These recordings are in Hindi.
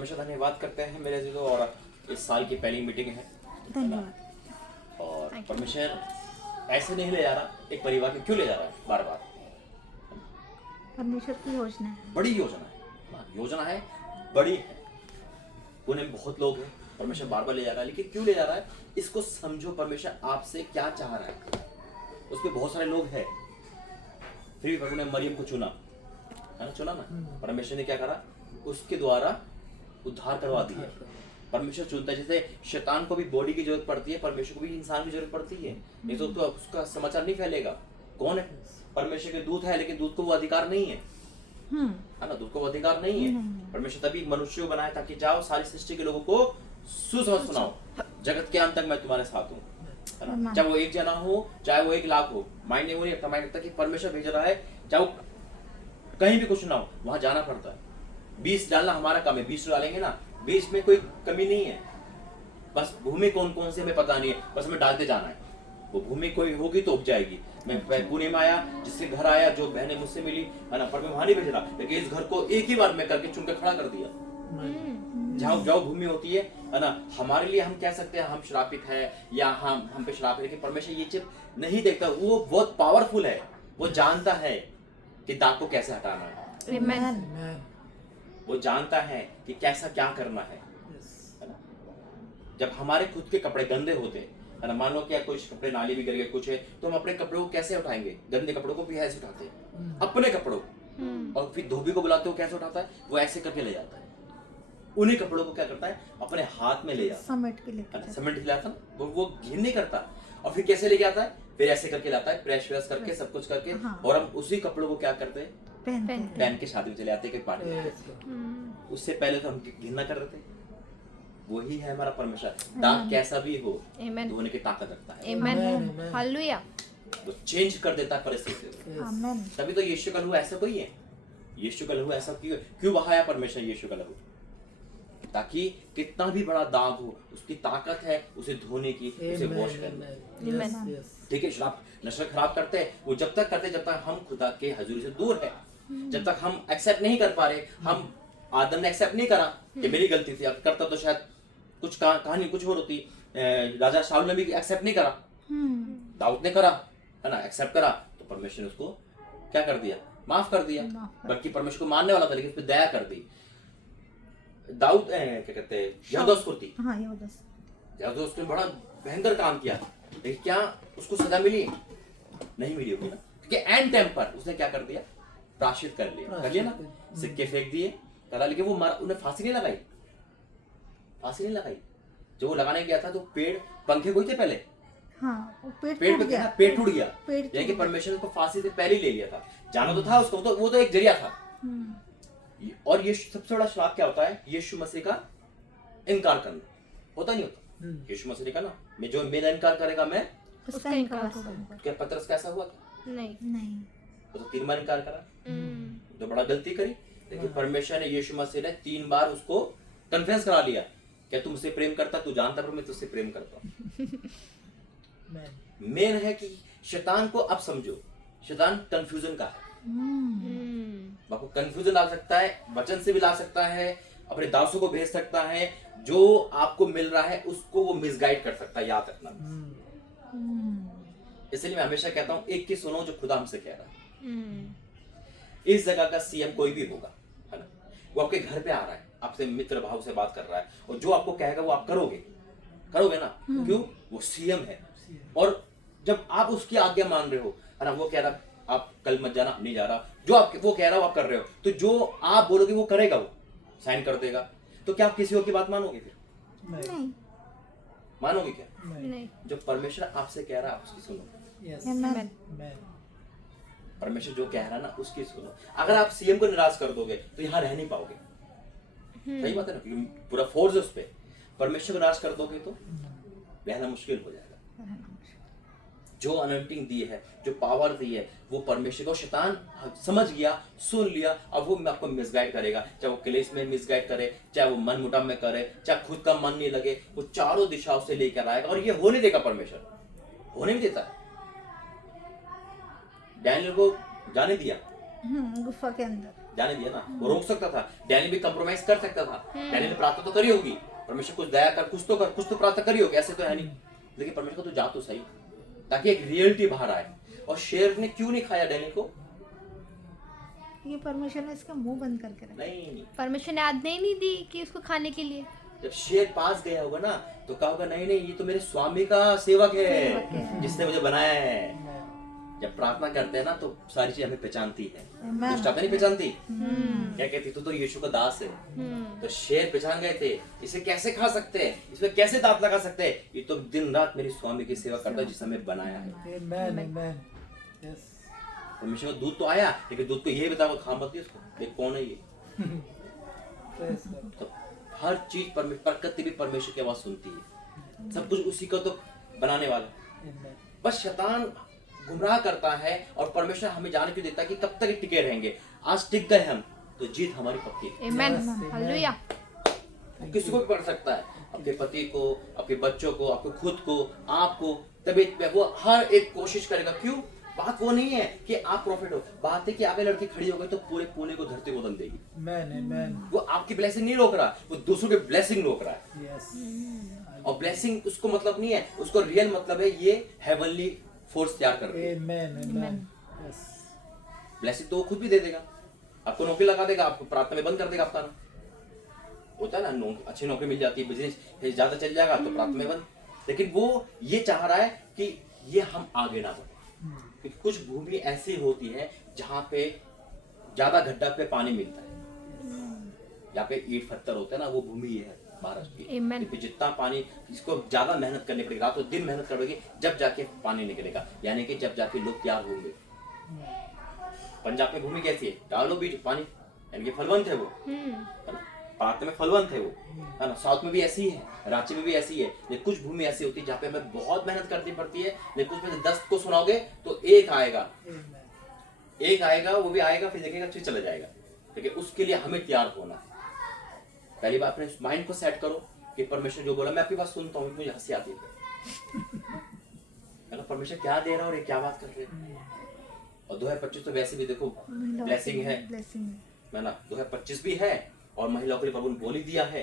परमेश्वर धन्यवाद करते हैं मेरे अजीजों, और इस साल की पहली मीटिंग है। धन्यवाद। और परमेश्वर ऐसे नहीं ले जा रहा एक परिवार के, क्यों ले जा रहा है बार बार? परमेश्वर की योजना है, बड़ी योजना है, योजना है, बड़ी है। पुणे में बहुत लोग हैं, परमेश्वर बार बार ले जा रहा है, लेकिन क्यों ले जा रहा है इसको समझो। परमेश्वर आपसे क्या चाह रहा है? उसमें बहुत सारे लोग हैं, फिर भी प्रभु ने मरियम को चुना, है ना, चुना ना। परमेश्वर ने क्या करा? उसके द्वारा उद्धार करवा दिया। परमेश्वर चुनता है। जैसे शैतान को भी बॉडी की जरूरत पड़ती है, परमेश्वर को भी इंसान की जरूरत पड़ती है, नहीं तो उसका समाचार नहीं फैलेगा। कौन है? परमेश्वर के दूत है, लेकिन दूत को वो अधिकार नहीं है, है ना, दूत को वो अधिकार नहीं है। परमेश्वर तभी मनुष्य को बनाया ताकि जाओ सारी सृष्टि के लोगों को सुसमाचार सुनाओ, जगत के अंत तक मैं तुम्हारे साथ हूँ, है ना। चाहे वो एक जना हो, चाहे वो 1 लाख हो, मायने वो नहीं रखता। मायने रखता कि परमेश्वर भेज रहा है, चाहे वो कहीं भी कुछ ना हो, वहां जाना पड़ता है। 20 डालना हमारा काम है, 20 डालेंगे ना, 20 में कोई कमी नहीं है। बस भूमि कौन कौन सी हमें पता नहीं है, बस हमें डालते जाना है। वो भूमि कोई होगी तो उग जाएगी। मैं पुणे में आया, जिसके घर आया, जो बहनें मुझसे मिली, है ना, पर मैं वहां नहीं भेज रहा, लेकिन इस घर को एक ही बार में करके चुन के खड़ा कर दिया। जहाँ जो भूमि होती है ना, हमारे लिए हम कह सकते हैं हम श्रापित है या हम पे श्राप है, लेकिन परमेश्वर ये चीज नहीं देखता। वो बहुत पावरफुल है, वो जानता है कि दाग को कैसे हटाना है। Amen. वो जानता है कि कैसा क्या करना है ना। जब हमारे खुद के कपड़े गंदे होते है ना, मान लो क्या कुछ कपड़े नाली में गिर गए कुछ है, तो हम अपने कपड़ों को कैसे उठाएंगे? गंदे कपड़ों को भी ऐसे उठाते हैं, अपने कपड़ों को। और फिर धोबी को बुलाते हो, कैसे उठाता है? वो ऐसे करके ले जाता है। उन्हीं कपड़ों को क्या करता है? अपने हाथ में ले जाता है, समेट के लेके समेट के लाता ना, वो घिन नहीं करता। और फिर कैसे लेके आता है? फिर ऐसे करके लाता है, प्रेस व्रेस करके, सब कुछ करके। और हम उसी कपड़ों को क्या करते हैं? पहन के शादी में चले आते हैं, पार्टी में। उससे पहले तो हम घिरना कर रहे थे। वही है हमारा परमेश्वर। दाग कैसा भी हो, धोने की ताकत रखता है। आमेन, हालेलुया। वो चेंज कर देता है परिस्थिति। आमेन। तभी तो यीशु का लहू ऐसा कोई है। यीशु का लहू ऐसा क्यों बहाया परमेश्वर? यीशु का लहू ताकि कितना भी बड़ा दाग हो, उसकी ताकत है उसे धोने की, उसे वॉश करने। ठीक है, शराब नशा खराब करते हैं वो जब तक करते जब तक हम खुदा के हजूरी से दूर है। जब तक हम एक्सेप्ट नहीं कर पा रहे, हम आदम ने एक्सेप्ट नहीं करा कि मेरी गलती थी, अब करता तो शायद कुछ कहानी कुछ और होती। राजा शाऊल ने भी एक्सेप्ट नहीं करा, दाऊद ने करा, है ना, एक्सेप्ट करा, तो परमेश्वर ने उसको क्या कर दिया? माफ कर दिया। बल्कि परमेश्वर को मानने वाला था, लेकिन उस पर दया कर दी। दाऊद क्या कहते हैं, यहोदासकुर्ती, यहोदासकुर्ती ने बड़ा भयंकर काम किया, लेकिन क्या उसको सजा मिली? नहीं मिली होगी ना, क्योंकि एंड टाइम पर उसने क्या कर दिया? प्रायश्चित कर लिया ना, सिक्के फेंक दिए, करा, लेकिन वो उन्हें फांसी नहीं लगाई। फांसी नहीं लगाई। जब वो लगाने गया था तो पेड़, पंखे कोई थे पहले, पेड़ पे गया, पेड़ टूट गया, लेकिन परमेश्वर ने उसको फांसी से पहले ही ले लिया था। जाना तो था उसको, तो वो तो एक जरिया था। और ये सबसे बड़ा श्राप क्या होता है? यीशु मसीह का इनकार करना। होता नहीं होता? यीशु मसीह ने कहा ना, मैं जो मेरा इनकार करेगा मैं उसका इनकार करूंगा। क्या पतरस कैसा हुआ था? नहीं। वो तो 3 बार इनकार करा, तो बड़ा गलती करी। लेकिन परमेश्वर ने, यीशु मसीह ने 3 बार उसको कन्फेस करा लिया, क्या तू मुझसे प्रेम करता? तू जानता है मैं तुझसे प्रेम करता हूँ। मेन है कि शैतान को अब समझो, शैतान कंफ्यूजन का है। आपको कंफ्यूजन ला सकता है, वचन से भी ला सकता है, अपने दासों को भेज सकता है, जो आपको मिल रहा है उसको वो मिसगाइड कर सकता है, याद रखना। इसलिए मैं हमेशा कहता हूँ, एक की सुनो जो खुदा हमसे कह रहा है। इस जगह का सीएम कोई भी होगा, है ना, वो आपके घर पे आ रहा है, आपसे मित्र भाव से बात कर रहा है, और जो आपको कहेगा वो आप करोगे ना। क्यों? वो सीएम है। और जब आप उसकी आज्ञा मान रहे हो, है ना, वो कह रहा आप कल मत जाना, नहीं जा रहा, जो आप वो कह रहा हो आप कर रहे हो, तो जो आप बोलोगे वो करेगा, वो साइन कर देगा। तो क्या आप किसी और की बात मानोगे? फिर नहीं। मानोगे क्या? नहीं। जो परमेश्वर आपसे कह रहा है आप उसकी सुनो। आमेन। परमेश्वर जो कह रहा है ना उसकी सुनो। अगर आप सीएम को निराश कर दोगे तो यहाँ रह नहीं पाओगे। सही बात है ना, क्योंकि पूरा फोर्स उस पे। परमेश्वर को निराश कर दोगे तो रहना मुश्किल हो जाएगा। जो अनॉइंटिंग दी है, जो पावर दी है, वो परमेश्वर को शैतान समझ गया, सुन लिया, अब वो आपको मिसगाइड करेगा। चाहे वो क्लेश में मिसगाइड करे, चाहे वो मन मुटाव में करे, चाहे खुद का मन नहीं लगे, वो चारों दिशाओं से लेकर आएगा। और ये होने देगा, परमेश्वर होने भी देता है। डैनियल को जाने दिया, गुफा के अंदर। जाने दिया ना, वो रोक सकता था। डैनियल भी कंप्रोमाइज कर सकता था। डैनियल ने प्रार्थना तो करी होगी, परमेश्वर कुछ दया कर, कुछ तो प्रार्थना करी होगी, ऐसे तो है नहीं। लेकिन परमेश्वर को तो जा तो सही, ताकि एक रियलिटी बाहर आए। और शेर ने क्यों नहीं खाया डैनियल को? ये परमेश्वर ने इसका मुंह बंद करके रखा। नहीं, परमिशन आज्ञा ही नहीं दी कि उसको खाने के लिए। जब शेर पास गया होगा ना, तो कहा होगा नहीं नहीं, ये तो मेरे स्वामी का सेवक है, जिसने मुझे बनाया है। जब प्रार्थना करते हैं ना, तो सारी चीज हमें पहचानती है। Amen. दुष्ट नहीं पहचानती, क्या कहती, तू तो यीशु का दास है। तो शेर पहचान गए थे, इसे कैसे खा सकते हैं, इसमें कैसे दांत लगा सकते हैं, ये तो दिन रात मेरी स्वामी की सेवा करता है जिसने हमें बनाया है। Amen, amen. Yes. परमेश्वर का दूध तो आया, लेकिन दूध को ये बताओ, खा मत दिया उसको, देख कौन है ये। Praise God. तो हर चीज प्रकृति भी परमेश्वर की आवाज सुनती है। सब कुछ उसी का तो बनाने वाला है। Amen. बस शैतान गुमराह करता है, और परमेश्वर हमें जाने क्यों देता है कि कब तक ये टिके रहेंगे। आज टिक गए हम, तो जीत हमारी पक्की है। आमेन, Yes, हालेलुया। वो किसी को भी पढ़ सकता है, आपके पति को, आपके बच्चों को, आपको खुद को, आपको, तबीयत पे, वो हर एक कोशिश करेगा। क्यों? बात वो नहीं है कि आप प्रॉफिट हो, बात है कि आगे लड़की खड़ी हो गई तो पूरे पुणे को धरती को बदल देगी। Amen, amen. वो आपकी ब्लेसिंग नहीं रोक रहा, वो दूसरों के ब्लेसिंग रोक रहा है। Yes. और ब्लेसिंग उसको मतलब नहीं है, उसको रियल मतलब है ये हेवनली फोर्स तैयार कर रही है। Amen, amen. Yes. ब्लेसिंग तो वो खुद भी दे देगा, आपको नौकरी लगा देगा, आपको प्रार्थना में बंद कर देगा आपका नाम। होता है ना, अच्छी नौकरी मिल जाती है, बिजनेस ज्यादा चल जाएगा तो प्रार्थना में बंद। लेकिन वो ये चाह रहा है कि ये हम आगे ना बढ़े, क्योंकि कुछ भूमि ऐसी होती है जहाँ पे ज्यादा गड्ढा पे पानी मिलता है, यहाँ पे ईंट पत्थर होता है ना, वो भूमि ये है महाराष्ट्र की। Amen. क्योंकि जितना पानी, इसको ज्यादा मेहनत करनी पड़ेगी, रातों दिन मेहनत करोगे, जब जाके पानी निकलेगा, यानी कि जब जाके लोग तैयार होंगे। पंजाब में भूमि कैसी है, डालो बीज पानी, यानी कि फलवंत है वो, है ना, भारत में फलवंत है वो, है ना। साउथ में भी ऐसी है, रांची में भी ऐसी है। लेकिन कुछ भूमि ऐसी होती है जहाँ पे हमें बहुत मेहनत करनी पड़ती है, लेकिन कुछ में से 10 को सुनाओगे तो एक आएगा, वो भी आएगा, फिर देखेगा, फिर चला जाएगा। लेकिन उसके लिए हमें तैयार होना है। पहली बार अपने माइंड को सेट करो कि परमेश्वर जो बोला, मैं आपकी बात सुनता हूँ, मुझे हंसी आती है। परमेश्वर क्या दे रहा है और ये क्या बात कर रहे हैं। और 2025 तो वैसे भी देखो ब्लेसिंग है, Blessing है। ना, 2025 भी है, और महिलाओं के लिए प्रभु ने बोल ही दिया है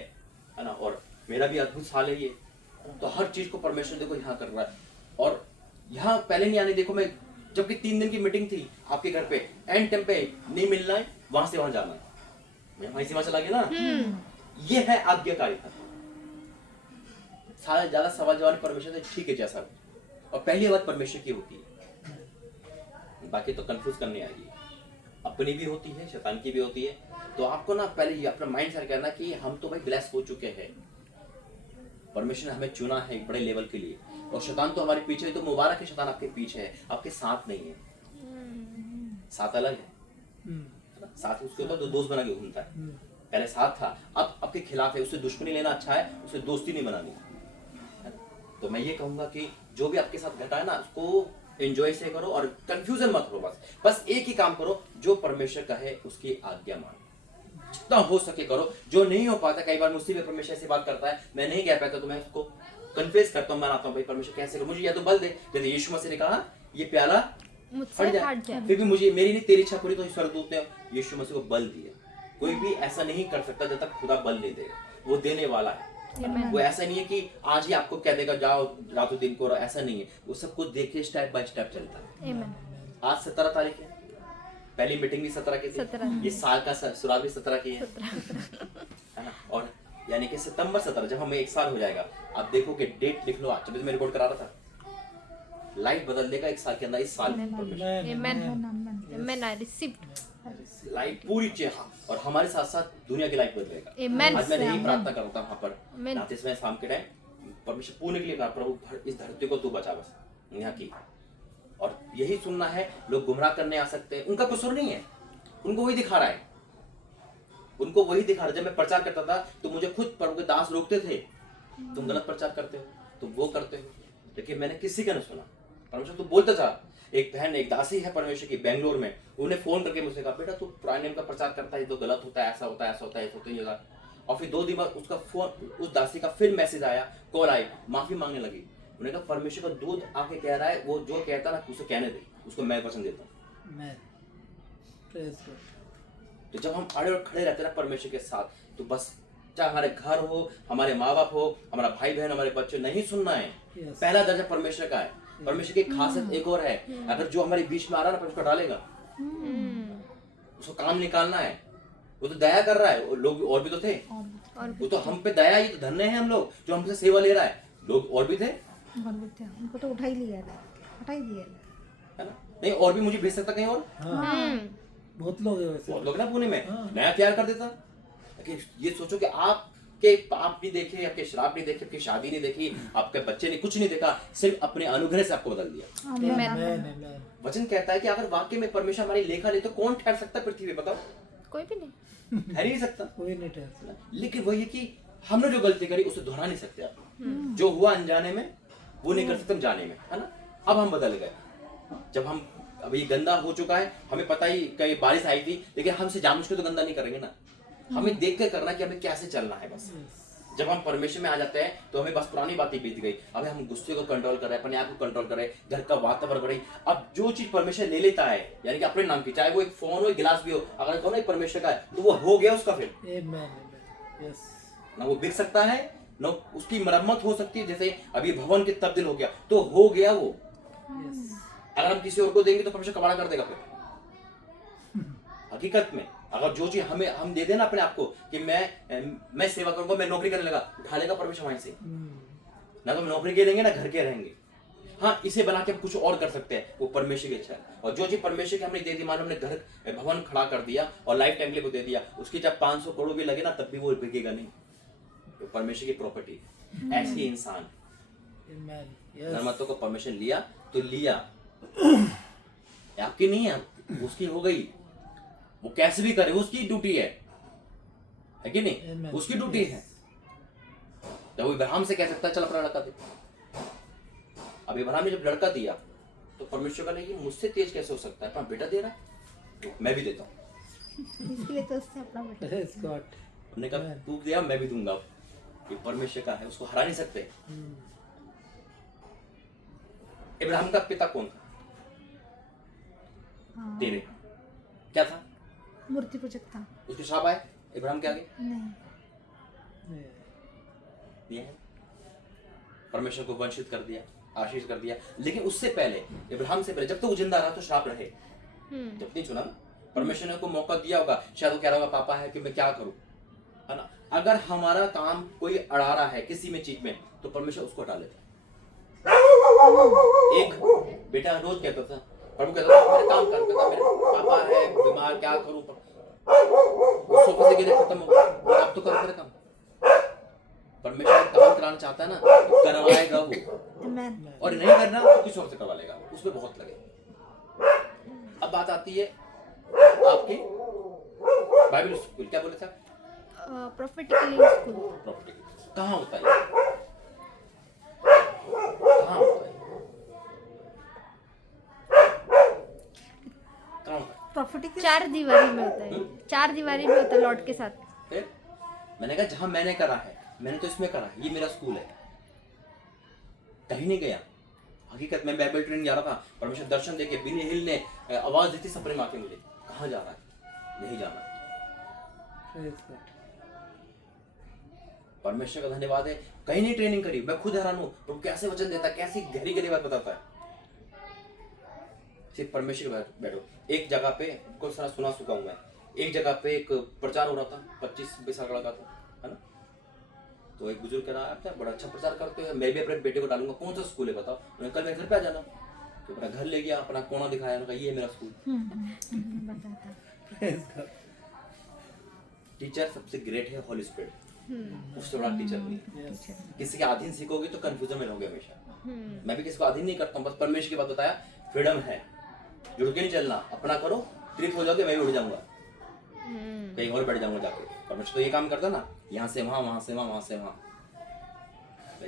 ना। और मेरा भी अद्भुत साल है ये, तो हर चीज को परमेश्वर देखो यहाँ कर रहा है। और यहाँ पहले नहीं आने, देखो मैं जबकि 3 दिन की मीटिंग थी आपके घर पे, एंड टाइम पे नहीं मिलना है, वहां से वहां जाना है, मैं वहीं से वहां चला गया ना। ये है आज्ञाकारिता। सारा ज्यादा सवाल जवाब परमेश्वर से, ठीक है जैसा, और पहली आवाज परमेश्वर की होती है, बाकी तो कंफ्यूज करने आएगी, अपनी भी होती है, शैतान की भी होती है। तो आपको ना पहले ये अपना माइंड सेट करना कि हम तो भाई ब्लेस हो चुके हैं, परमेश्वर ने हमें चुना है एक बड़े लेवल के लिए, और शैतान तो हमारे पीछे है, तो मुबारक है शैतान आपके पीछे है, आपके साथ नहीं है। साथ अलग है, साथ उसके ऊपर तो दोस्त बना के घूमता है। पहले साथ था, अब आपके खिलाफ है, उससे दुश्मनी लेना अच्छा है, उससे दोस्ती नहीं बनानी है। तो मैं ये कहूंगा कि जो भी आपके साथ घटा है ना, उसको एंजॉय से करो और कंफ्यूजन मत करो। बस एक ही काम करो, जो परमेश्वर कहे उसकी आज्ञा मानो, जितना हो सके करो। जो नहीं हो पाता, कई बार मुझसे भी परमेश्वर ऐसी बात करता है, मैं नहीं कह पाता, तो मैं उसको कन्फेस करता हूँ, मनाता हूँ, भाई परमेश्वर कैसे करो, मुझे या तो बल दे, जैसे यीशु मसीह ने कहा ये प्याला मुझसे हट हट जाए, जाए। फिर भी मुझे मेरी नहीं तेरी इच्छा पूरी, तो स्वर्गदूत ने यीशु मसीह को बल दिया। कोई भी ऐसा नहीं कर सकता जब तक खुदा बल नहीं देगा, वो देने वाला है। Amen. वो ऐसा नहीं है कि आज ही आपको कह देगा जाओ रातों दिन को, ऐसा नहीं है, वो सब कुछ देखिए स्टेप बाय स्टेप चलता है। आमेन। आज 17 तारीख है, पहली मीटिंग भी 17 की थी, 17 ये साल का शुरुआत भी 17 की है ना। और यानी कि सितंबर 17 जब हमें 1 साल हो जाएगा, आप देखोगे, डेट लिख लो आज, जब मैं रिकॉर्ड करा रहा था, लाइफ बदल देगा 1 साल के अंदर। इस साल आमेन, आई रिसीव्ड। लाइफ पूरी चेंज, और हमारे साथ साथ दुनिया की लाइफ बदलेगा। Amen. आज मैं यही प्रार्थना करता हूँ वहाँ पर Amen. नाते समय शाम के टाइम परमेश्वर पूर्ण के लिए कहा, प्रभु इस धरती को तू बचा, बस यहाँ की। और यही सुनना है, लोग गुमराह करने आ सकते हैं, उनका कसूर नहीं है, उनको वही दिखा रहा है, उनको वही दिखा रहा है। जब मैं प्रचार करता था तो मुझे खुद प्रभु के दास रोकते थे, तुम गलत प्रचार करते हो, तुम वो करते हो, लेकिन मैंने किसी का नहीं सुना। परमेश्वर तो बोलता था। एक बहन, एक दासी है परमेश्वर की बेंगलोर में, उन्हें फोन करके मुझसे कहा, बेटा तू पुराने नियम का प्रचार करता है, तो गलत होता है, ऐसा होता है, ऐसा होता है, ऐसा होता है। और फिर 2 दिन बाद उसका फोन, उस दासी का फिर मैसेज आया, कॉल आई, माफी मांगने लगी। उन्होंने कहा परमेश्वर का दूध आके कह रहा है, वो जो कहता ना उसे कहने दे, उसको मैं वचन देता हूँ। Praise God. तो जब हम अड़े और खड़े रहते हैं ना परमेश्वर के साथ, तो बस चाहे हमारे घर हो, हमारे माँ बाप हो, हमारा भाई बहन, हमारे बच्चे, नहीं सुनना है। Yes. पहला दर्जा परमेश्वर का है। परमेश्वर की खासियत एक और है, अगर जो हमारे बीच में आ रहा है ना, परमेश्वर डालेगा, उसको काम निकालना है। वो तो दया कर रहा है, वो लोग और भी तो थे, और वो तो हम पे दया, ये तो धन्य है हम लोग जो हमसे सेवा ले रहा है। लोग और भी थे, और भी थे, उनको तो उठा ही लिया था, हटा ही दिया था। है ना? नहीं और भी मुझे भेज सकता कहीं और, हाँ, बहुत लोग हैं वैसे। बहुत लोग ना पुणे में हाँ। नया तैयार कर देता। कि ये सोचो कि आपके पाप नहीं देखे, आपके श्राप नहीं देखे, आपकी शादी नहीं देखी, आपके बच्चे ने कुछ नहीं देखा, सिर्फ अपने अनुग्रह से आपको बदल दिया। Amen. वचन कहता है कि अगर वाकई में परमेश्वर हमारी लेखा ले तो कौन ठहर सकता है पृथ्वी पे, बताओ? कोई भी नहीं। ठहर ही नहीं सकता। कोई नहीं ठहर। लेकिन वही है कि हमने जो गलती करी उसे दोहरा नहीं सकते आप। जो हुआ अनजाने में वो नहीं कर सकते हम जाने में, है ना? अब हम बदल गए। जब हम अब ये गंदा हो चुका है, हमें पता ही कहीं बारिश आई थी, लेकिन हमसे जानबूझ के तो गंदा नहीं करेंगे ना। हमें देख कर करना कि हमें कैसे चलना है बस। जब हम परमेश्वर में आ जाते हैं तो हमें बस पुरानी बातें बीत गई, अब हम गुस्से को कंट्रोल कर रहे हैं, अपने आप को कंट्रोल कर रहे हैं, घर का वातावरण कर रहे हैं। अब जो चीज परमेश्वर ले लेता है, यानी कि अपने नाम की, चाहे वो एक फोन हो, एक गिलास भी हो, अगर कहो ना परमेश्वर का है तो वो हो गया उसका। फिर Amen. Yes. ना वो बिक सकता है, ना उसकी मरम्मत हो सकती है। जैसे अभी भवन के तब्दील हो गया तो हो गया वो। Yes. अगर हम किसी और को देंगे तो परमेश्वर कबाड़ा कर देगा। फिर हकीकत में अगर जो चीज हमें हम दे देना अपने आप को कि मैं सेवा करूंगा, मैं नौकरी करने लगा, उठा लेगा परमेश्वर वहीं से। ना तो हम नौकरी के रहेंगे ना घर के रहेंगे। हाँ, इसे बना के हम कुछ और कर सकते हैं, वो परमेश्वर की इच्छा है। और जो चीज परमेश्वर की हमने दे दी, मान लो हमने घर भवन खड़ा कर दिया और लाइफ टाइम के लिए को दे दिया, उसकी जब 500 करोड़ भी लगे ना तब भी वो बिकेगा नहीं। वो परमेश्वर की प्रॉपर्टी। ऐसे ही इंसान Amen. धर्मत्व को परमिशन लिया तो लिया, आपकी नहीं है, उसकी हो गई। वो कैसे भी करे, उसकी ड्यूटी है कि नहीं? Amen. उसकी ड्यूटी है। जब वो इब्राहिम से कह सकता है चल अपना लड़का दे। अब इब्राहिम ने जब लड़का दिया तो परमेश्वर का नहीं, मुझसे तेज कैसे हो सकता है, अपना बेटा दे रहा है तो मैं भी देता हूँ। इसके लिए तो उससे अपना बेटा। Praise God. उन्होंने कहा तू दिया मैं भी दूंगा। ये परमेश्वर का है, उसको हरा नहीं सकते। इब्राहिम का पिता कौन था? हाँ, तेरे क्या था? मूर्ति पूजक था। उसके श्राप आए इब्राहिम के आगे नहीं, दिया है। परमेश्वर को वंचित कर दिया, आशीष कर दिया। लेकिन उससे पहले, इब्राहिम से पहले, जब तक वो जिंदा रहा तो श्राप रहे। जब नहीं सुना ना, परमेश्वर ने को मौका दिया होगा, शायद वो कह रहा होगा पापा है कि मैं क्या करूं, है ना? अगर हमारा काम कोई अड़ा रहा है किसी में चीज में तो परमेश्वर उसको हटा लेता है। एक बेटा रोज कहता था, प्रभु कहता था मेरे काम कर, कहता मेरे पापा है बीमार, क्या करूं? सोफे से गिरे, खत्म हो गया, अब तो कर काम। परमेश्वर काम कराना चाहता है ना तो करवाएगा वो, Amen. और नहीं करना तो किसी और से करवा लेगा, उसमें बहुत लगे। अब बात आती है आपकी बाइबल स्कूल, क्या बोले था? Prophetically school. प्रॉपर्टी कहाँ होता है? कहाँ होता है? कहाँ होता है? प्रॉपर्टी चार दीवारी में होता है, चार दीवारी में होता है लॉर्ड के साथ। फिर मैंने कहा जहां मैंने करा है, मैंने तो इसमें करा है, ये मेरा स्कूल है, कहीं नहीं गया। हकीकत में बाइबल ट्रेनिंग जा रहा था, परमेश्वर दर्शन देके बिनी हिल ने आवाज दी थी, सपने में आके मुझे, कहाँ जा रहा है? नहीं जाना। Praise God. परमेश्वर का धन्यवाद है, कहीं नहीं ट्रेनिंग करी, मैं खुद हैरान हूँ तो कैसे वचन देता है, कैसी गहरी गहरी बात बताता है। सिर्फ परमेश्वर के बैठो। एक जगह पे कुछ सारा सुना चुका हूँ मैं, एक जगह पे एक प्रचार हो रहा था, 25-20 साल का लड़का था, है ना? तो एक बुजुर्ग कह रहा है बड़ा अच्छा प्रचार करते हैं, मैं भी अपने बेटे को डालूंगा। कौन सा स्कूल है बताओ? उन्होंने कल मेरे घर पे आ जाना। तो अपना घर ले गया, अपना कोना दिखाया, उन्होंने कहा ये है मेरा स्कूल। बताता। Praise God. टीचर सबसे ग्रेट है हॉली स्पिरिट, उससे बड़ा टीचर नहीं है। Yes. किसी के अधीन सीखोगे तो कंफ्यूजन में रहोगे हमेशा। मैं भी किसी को अधीन नहीं करता हूँ, बस परमेश्वर की बात बताया, फ्रीडम है, जुड़ के नहीं चलना, अपना करो, ट्रिप हो जाओगे, मैं भी उड़ जाऊंगा, कहीं और बैठ जाऊंगा जाके। परमेश्वर तो ये काम करता ना, यहाँ से वहाँ, वहाँ से वहाँ, वहाँ से वहाँ।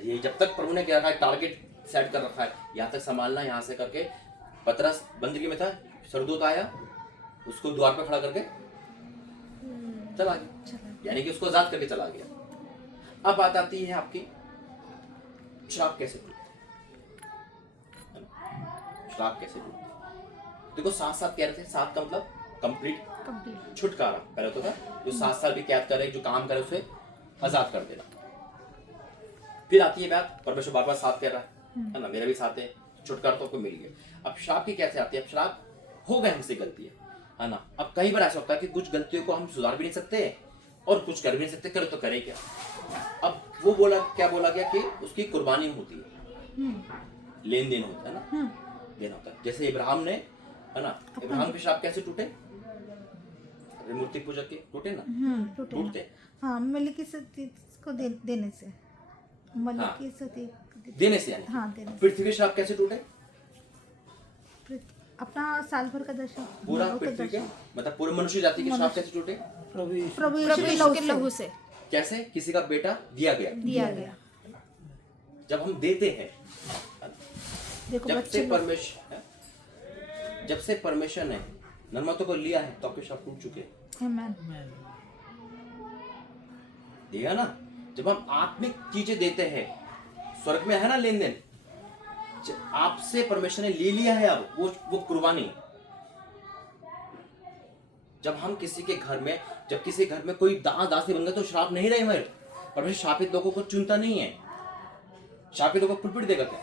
ये जब तक प्रभु ने क्या रखा है, टारगेट सेट कर रखा है, यहाँ तक संभालना, यहाँ से करके। पतरस बंदगी में था, सरदूत आया, उसको द्वार पर खड़ा करके चला गया, यानी कि उसको आजाद करके चला गया। अब बात आती है आपकी श्राप कैसे टूटते, श्राप कैसे टूटते? देखो 7 कह रहे थे, 7 का मतलब कंप्लीट कंप्लीट। छुटकारा। पहले तो था जो 7 साल भी कैद करे, जो काम करे उसे आजाद कर देना। फिर आती है बात परमेश्वर बार बार साथ कह रहा है ना, मेरा भी साथ है, छुटकारा तो आपको मिल गया। अब श्राप की कैसे आती है? अब श्राप हो गए हमसे गलती है ना। अब कई बार ऐसा होता है कि कुछ गलतियों को हम सुधार भी नहीं सकते और कुछ कर भी नहीं सकते, करे तो करे क्या। अब वो क्या बोला गया कि उसकी कुर्बानी होती है, लेन देन होता है ना, देना होता है। जैसे इब्राहिम ने, है ना, इब्राहिम के श्राप कैसे टूटे? मूर्ति पूजा के टूटे ना, टूटते हैं। हाँ, मलिकिसती को देने से, मलिकिसती देने से यानी हाँ, देने से। पृथ्वी के श्राप कैसे टूटे? अपना साल भर का दर्शन पूरा पृथ्वी के मतलब पूरे मनुष्य जाति के श्राप कैसे टूटे? प्रभु यीशु प्रभु के यीशु के लहू से कैसे? किसी का बेटा दिया गया। दिया गया। जब हम देते हैं, देखो जब बच्चे से लोग- परमेश्वर ने नर्मतों को लिया है तो आपके श्राप टूट चुके हैं। Amen. देखा ना, जब हम आत्मिक चीजें देते हैं, स्वर्ग में है ना लेन देन, आपसे परमेश्वर ने ले लिया है। अब वो कुर्बानी, जब हम किसी के घर में, जब किसी घर में कोई दासी बन गए तो श्राप नहीं रहे हमारे। परमेश्वर शापित लोगों को चुनता नहीं है, शापित लोगों को पुलपिट देगा क्या?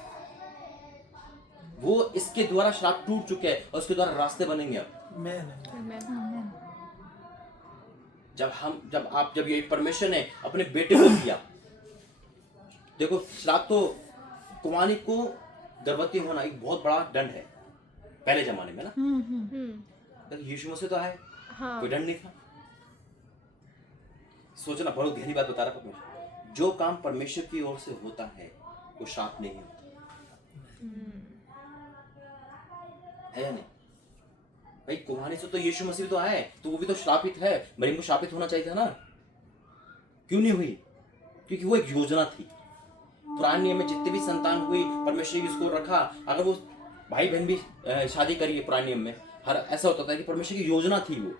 वो इसके द्वारा श्राप टूट चुके हैं और उसके द्वारा रास्ते बनेंगे। अब Amen. जब ये परमेश्वर ने अपने बेटे को दिया, देखो श्राप तो कुमारी को गर्भवती होना एक बहुत बड़ा दंड है पहले जमाने में ना। लेकिन यीशु मसीह तो आए, हाँ। कोई दंड नहीं था। सोचना, बहुत गहरी बात बता रहा परमेश्वर। जो काम परमेश्वर की ओर से होता है वो श्राप नहीं होता है या नहीं भाई? कुमारी से तो यीशु मसीह तो आए, तो वो भी तो श्रापित है। मरियम को श्रापित होना चाहिए था ना, क्यों नहीं हुई? क्योंकि वो एक योजना थी। पुराने नियम में जितने भी संतान हुई, परमेश्वर ने इसको रखा। अगर वो भाई बहन भी शादी करी है पुराने नियम में, हर ऐसा होता था कि परमेश्वर की योजना थी वो,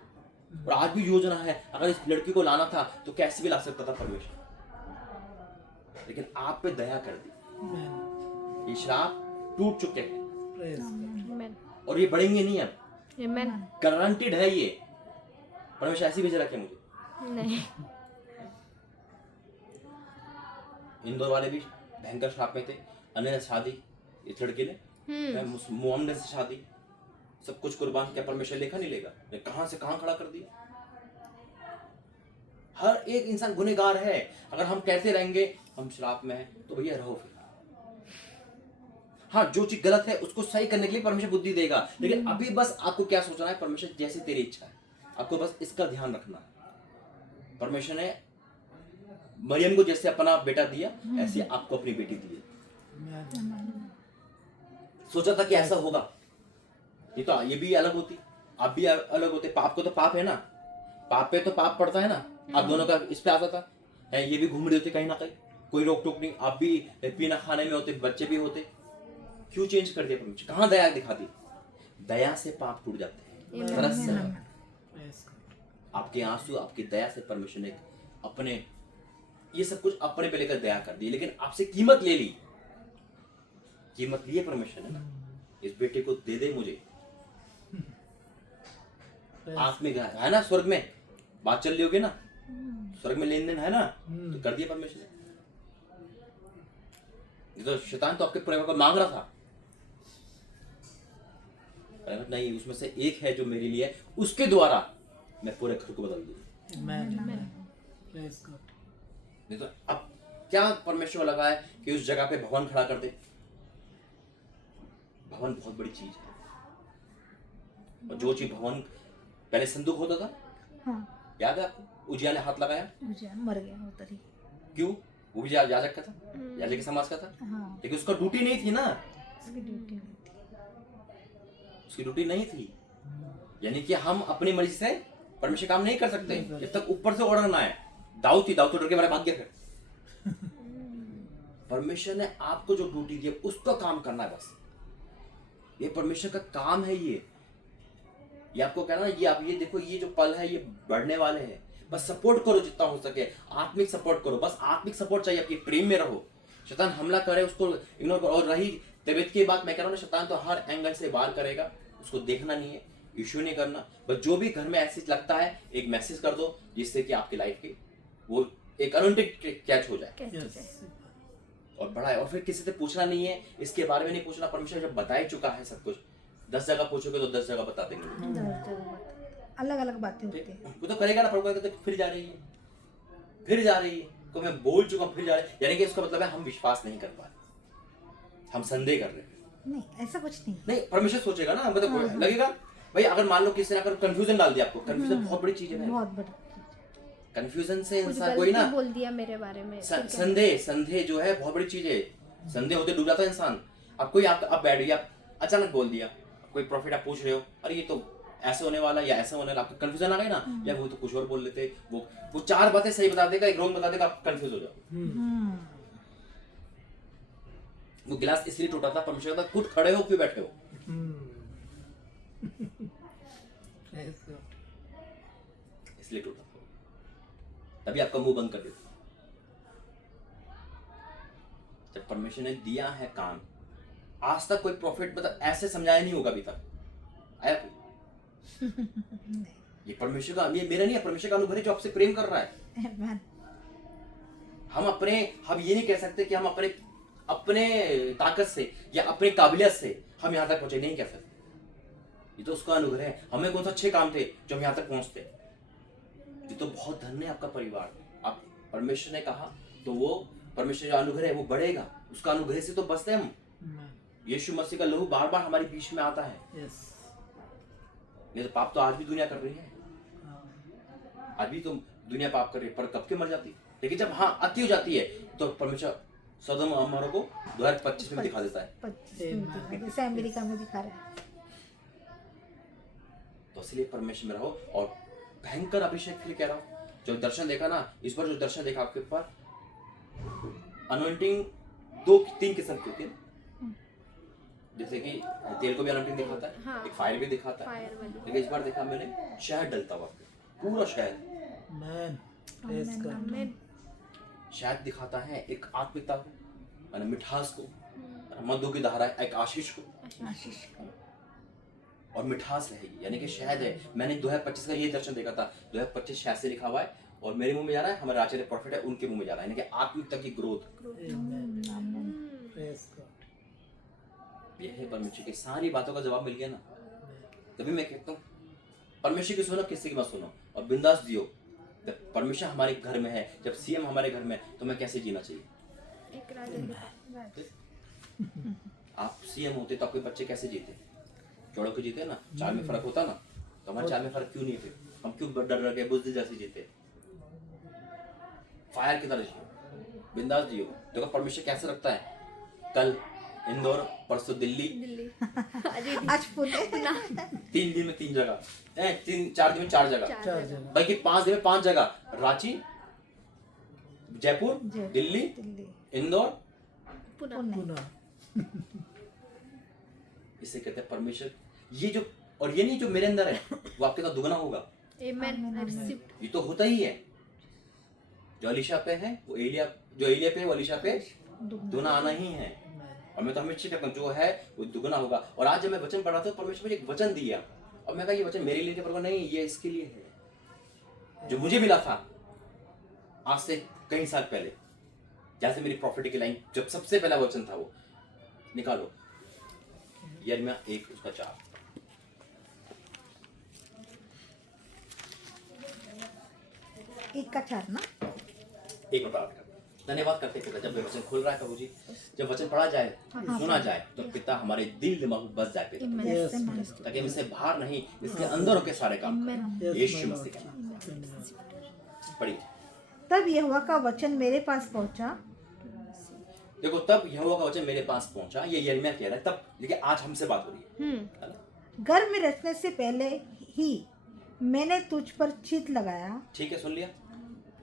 और आज भी योजना है। अगर इस लड़की को लाना था तो कैसे भी ला सकता था परमेश्वर, लेकिन आप पे दया कर दी। ये श्राप टूट चुके हैं Amen. और ये बढ़ेंगे नहीं। अब Amen. गारंटीड है ये, परमेश्वर ऐसी भेज रखे मुझे। नहीं। इंदौर वाले भी भयंकर श्राप में थे। अन्य शादी इस लड़के ने, मोहम्मद से शादी, सब कुछ कुर्बान किया। परमेश्वर लेखा नहीं लेगा? ने कहां से कहां खड़ा कर दिया। हर एक इंसान गुनहगार है। अगर हम कहते रहेंगे हम श्राप में हैं तो भैया रहो फिर। हाँ, जो चीज गलत है उसको सही करने के लिए परमेश्वर बुद्धि देगा, लेकिन अभी बस आपको क्या सोचना है? परमेश्वर जैसी तेरी इच्छा है, आपको बस इसका ध्यान रखना है। परमेश्वर ने मरियम को जैसे अपना बेटा दिया, ऐसे आपको अपनी बेटी दी है। सोचा था कि ऐसा होगा, ये भी अलग होती, आप भी अलग होते। पाप को तो पाप है ना, पाप पे तो पाप पड़ता है ना। आप दोनों का इस पे आता था, ये भी घूम रहे होते कहीं ना कहीं, कोई रोक टोक नहीं। आप भी पीना खाने में होते, बच्चे भी होते। क्यों चेंज कर दिया परमेश्वर? कहाँ दया दिखा दी? दया से पाप टूट जाते हैं, तरस से। आपके आंसू, आपकी दया से परमेश्वर ने अपने ये सब कुछ अपने पे लेकर दया कर दी, लेकिन आपसे कीमत ले ली। कीमत लिए परमेश्वर ने ना, इस बेटे को दे दे मुझे। आत्मिक है ना, स्वर्ग में बात चल रही होगी ना, स्वर्ग में लेन देन है ना, तो कर दिया परमेश्वर ने। तो शैतान तो आपके पूरे को मांग रहा था, नहीं, उसमें से एक है जो मेरे लिए, उसके द्वारा मैं पूरे घर को बदल दूंगा। नहीं तो अब क्या परमेश्वर लगा है कि उस जगह पे भवन खड़ा कर दे? भवन बहुत बड़ी चीज है, और जो चीज भवन पहले संदूक होता था, हाँ, याद है आपको? उजिया ने हाथ लगाया, मुझे मर गया उधर ही। क्यों? वो भी याजक का था, याजक के समाज का था, हाँ, लेकिन उसका ड्यूटी नहीं थी ना, उसकी ड्यूटी नहीं थी। उसकी ड्यूटी नहीं थी। यानी कि हम अपनी मर्जी से परमेश्वर काम नहीं कर सकते जब तक ऊपर से ऑर्डर ना आए। दाऊद तो डर के मारे भाग गया फिर। परमेश्वर ने आपको जो ड्यूटी दी है उसका काम करना है बस। ये परमेश्वर का काम है। ये आपको कहना ना, ये आप ये देखो, ये जो पल है ये बढ़ने वाले हैं, बस सपोर्ट करो जितना हो सके, आत्मिक सपोर्ट करो। बस आत्मिक सपोर्ट चाहिए, आपकी प्रेम में रहो। शैतान हमला करे उसको इग्नोर करो। और रही तबीयत की बात, मैं कह रहा हूँ ना, शैतान तो हर एंगल से वार करेगा, उसको देखना नहीं है। इश्यू नहीं करना, बस जो भी घर में ऐसे लगता है एक मैसेज कर दो जिससे कि आपकी लाइफ की वो एक अनवांटेड कैच हो जाए कैसे Yes. जाए? और बड़ा है। और फिर किसी से पूछना नहीं है, इसके बारे में नहीं पूछना, परमेश्वर जब बता ही चुका है सब कुछ, 10 जगह पूछोगे तो 10 जगह बता देंगे। अलग अलग बातें होती है। वो तो करेगा ना, प्रभु कहते फिर जा रही है, फिर जा रही है, को मैं बोल चुका हूं, फिर जा रही है, यानी कि इसका मतलब है हम विश्वास नहीं कर पा रहे, हम संदेह कर रहे हैं। नहीं ऐसा कुछ नहीं। नहीं, परमेश्वर सोचेगा ना, मतलब लगेगा भाई, अगर मान लो किसी ने अगर कंफ्यूजन डाल दिया आपको, कंफ्यूजन बहुत बड़ी चीज है। बहुत बड़ी। कंफ्यूजन से कुछ इंसान कोई गलती ना बोल दिया मेरे बारे में, फिर क्या? संदेह जो है बहुत बड़ी चीज है। संदेह होते डूब जाता है इंसान। अब कोई आप बैठ गया, अचानक बोल दिया, कोई प्रॉफिट आप पूछ रहे हो, अरे ये तो ऐसे होने वाला या ऐसा होने वाला, आपको कंफ्यूजन आ गई ना, या वो तो कुछ और बोल लेते, वो 4 बातें सही बता देगा, एक रॉन्ग बता देगा, आप कंफ्यूज हो जाओ। वो गिलास इसलिए टूटा था, परमेश्वर कहता खुद खड़े हो क्यों बैठे हो, Praise God. इसलिए टूटा, तभी आपका मुंह बंद कर देता। जब परमेश्वर ने दिया है काम, आज तक कोई प्रॉफिट मतलब ऐसे समझाया नहीं होगा अभी तक, आया कोई? ये परमेश्वर का, ये मेरा नहीं है, परमेश्वर का अनुभव है जो आपसे प्रेम कर रहा है। Amen. हम ये नहीं कह सकते कि हम अपने ताकत से या अपनी काबिलियत से हम यहाँ तक पहुंचे, नहीं कह सकते। ये तो उसका अनुग्रह है। हमें कौन सा अच्छे काम थे जो हम यहाँ तक पहुंचते। ये तो बहुत धन्य है आपका परिवार। आप परमेश्वर ने कहा तो वो परमेश्वर का अनुग्रह है, वो बढ़ेगा, उसका अनुग्रह से तो बसते हम। Amen. यीशु मसीह का लहू बार बार हमारे बीच में आता है। Yes. ये तो पाप तो आज भी दुनिया कर रही है, हाँ. आज भी तो दुनिया पाप कर रही है, पर कब के मर जाती है। लेकिन जब हाँ अति हो जाती है तो परमेश्वर सदम अमरों को 2025 में दिखा देता है। 25 में दिखा रहा है, जैसे अमेरिका में दिखा रहा है। तो इसलिए परमेश्वर में रहो और भयंकर अभिषेक के लिए कह रहा हूँ। जो दर्शन देखा ना, इस बार जो दर्शन देखा आपके ऊपर, अनॉइंटिंग 2-3 किस्म की होती है, जैसे कि तेल को भी अनॉइंटिंग दिखाता है, हाँ। एक फायर भी दिखाता है, फायर वाली। लेकिन इस बार देखा मैंने शहद डलता हुआ, पूरा शहद, Amen. Praise God. Amen. शहद दिखाता है एक आत्मिकता को, यानी मिठास को, मधु की धारा, एक आशीष को, आशीष को। और मिठास रहेगी, यानी कि शहद है। मैंने 2025 का ये दर्शन देखा था, 2025 शहद से लिखा हुआ है, और मेरे मुंह में जा रहा है, हमारे आचार्य प्रॉफिट है उनके मुंह में जा रहा है, यानी कि आत्मिकता की growth. Amen. Amen. Praise God. ये है परमेश्वर की सारी बातों का जवाब मिल गया ना। तभी मैं कहता हूँ परमेश्वर की सुनो, किसी की मत सुनो, और बिंदास जियो। जब परमेश्वर हमारे घर में है, जब सीएम हमारे घर में है, तो मैं कैसे जीना चाहिए। एक राजा आप सीएम होते तो आपके बच्चे कैसे जीते, जोड़ों के जीते ना, चाल में फर्क होता ना, तो हमारे चाल में फर्क क्यों नहीं है, फिर हम क्यों डर डर के बुजदिल जैसे जीते। फायर की तरह जियो, बिंदास जियो। देखो परमेश्वर कैसे रखता है, कल इंदौर, परसों दिल्ली, दिल्ली अजय आज पुणे 3 दिन में 3 जगह, 4 दिन में 4 जगह, चार जगह. बल्कि 5 दिन में 5 जगह, रांची, जयपुर, जयपुर, दिल्ली, दिल्ली, इंदौर। पुणे पुनः. इसे कहते हैं परमेश्वर। ये जो, और ये नहीं जो मेरे अंदर है वो आपके साथ दुगना होगा। Amen. I received. ये तो होता ही है, जो अलीशा पे है वो एलिया, जो एलिया पे है वो अलीशा पे दुगना आना ही है। और मैं तो हमेशा कहता हूँ जो है वो दुगना होगा। और आज जब मैं वचन पढ़ा था, परमेश्वर मुझे एक वचन दिया, और मैं कहा ये वचन मेरे लिए नहीं, पर नहीं, ये इसके लिए है, जो मुझे मिला था आज से कई साल पहले। जैसे मेरी प्रॉफिट की लाइन, जब सबसे पहला वचन था वो निकालो, यिर्मयाह 1 उसका 4। एक का 4 ना। एक मिनट बात कर, धन्यवाद करते पिता, जब ये वचन खुल रहा है प्रभु जी, जब वचन पढ़ा जाए, सुना जाए, तो पिता हमारे दिल दिमाग में बस जाए पिता, Amen. Yes, Amen. Master. ताकि हम इससे बाहर नहीं, इसके अंदर होके सारे काम करें। Yes, Yeshu my Masih Lord. के नाम Amen. पढ़िए। तब यहोवा का वचन मेरे पास पहुंचा। देखो, तब यहोवा का वचन मेरे पास पहुंचा, ये यिर्मयाह कह रहा है तब, लेकिन आज हमसे बात हो रही है ना? गर्भ में रचने से पहले ही मैंने तुझ पर चित लगाया, ठीक है, सुन लिया।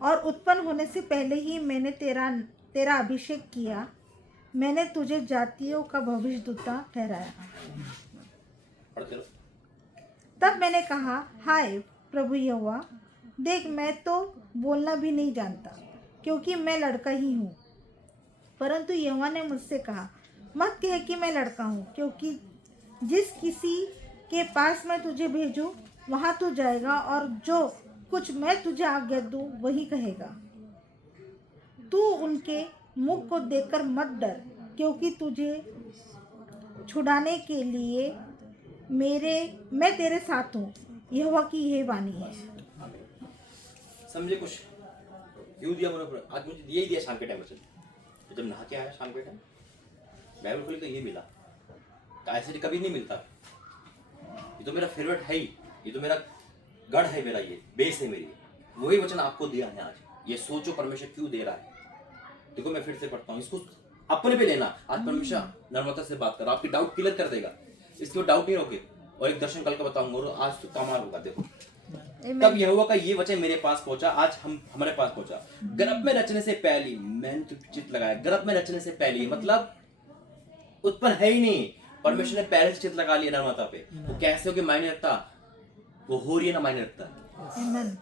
और उत्पन्न होने से पहले ही मैंने तेरा अभिषेक किया। मैंने तुझे जातियों का भविष्यद्वक्ता ठहराया। पढ़ते रहो। तब मैंने कहा, हाय प्रभु यहोवा, देख मैं तो बोलना भी नहीं जानता, क्योंकि मैं लड़का ही हूँ। परंतु यहोवा ने मुझसे कहा, मत कह कि मैं लड़का हूँ, क्योंकि जिस किसी के पास मैं तुझे भेजूं वहाँ तू जाएगा और जो कुछ मैं तुझे आज्ञा दूं वही कहेगा। तू उनके मुख को देखकर मत डर, क्योंकि तुझे छुड़ाने के लिए मैं तेरे साथ हूँ, यहोवा की यह वाणी है। समझे कुछ? क्यों दिया मैंने? आज मुझे यही दिया शाम के टाइम में। जब नहा के आया शाम के टाइम बाइबल खोली तो ये मिला। तो ऐसे कभी नहीं मिलता। ये तो मेरा फेवरेट है ही, ये तो मेरा गढ़ है, मेरा ये बेस है मेरी। वही वचन आपको दिया है आज। ये सोचो परमेश्वर क्यों दे रहा है। देखो मैं फिर से पढ़ता हूँ, इसको अपने पे लेना। आज परमेश्वर नर्मदा से बात कर, आपकी डाउट क्लियर कर देगा, इसके डाउट नहीं रोके। और एक दर्शन कल का बताऊंगा और आज तो कमाल होगा। देखो तब यहोवा का ये वचन मेरे पास पहुंचा, आज हमारे पास पहुंचा। गर्भ में रचने से पहले मैंने तो चित्त लगाया। गर्भ में रचने से पहले मतलब उत्पन्न है ही नहीं, परमेश्वर ने पहले से चित्त लगा लिया ना माता पे। वो कैसे हो के मायने रखता, वो हो रही है ना मायने रखता। आमीन।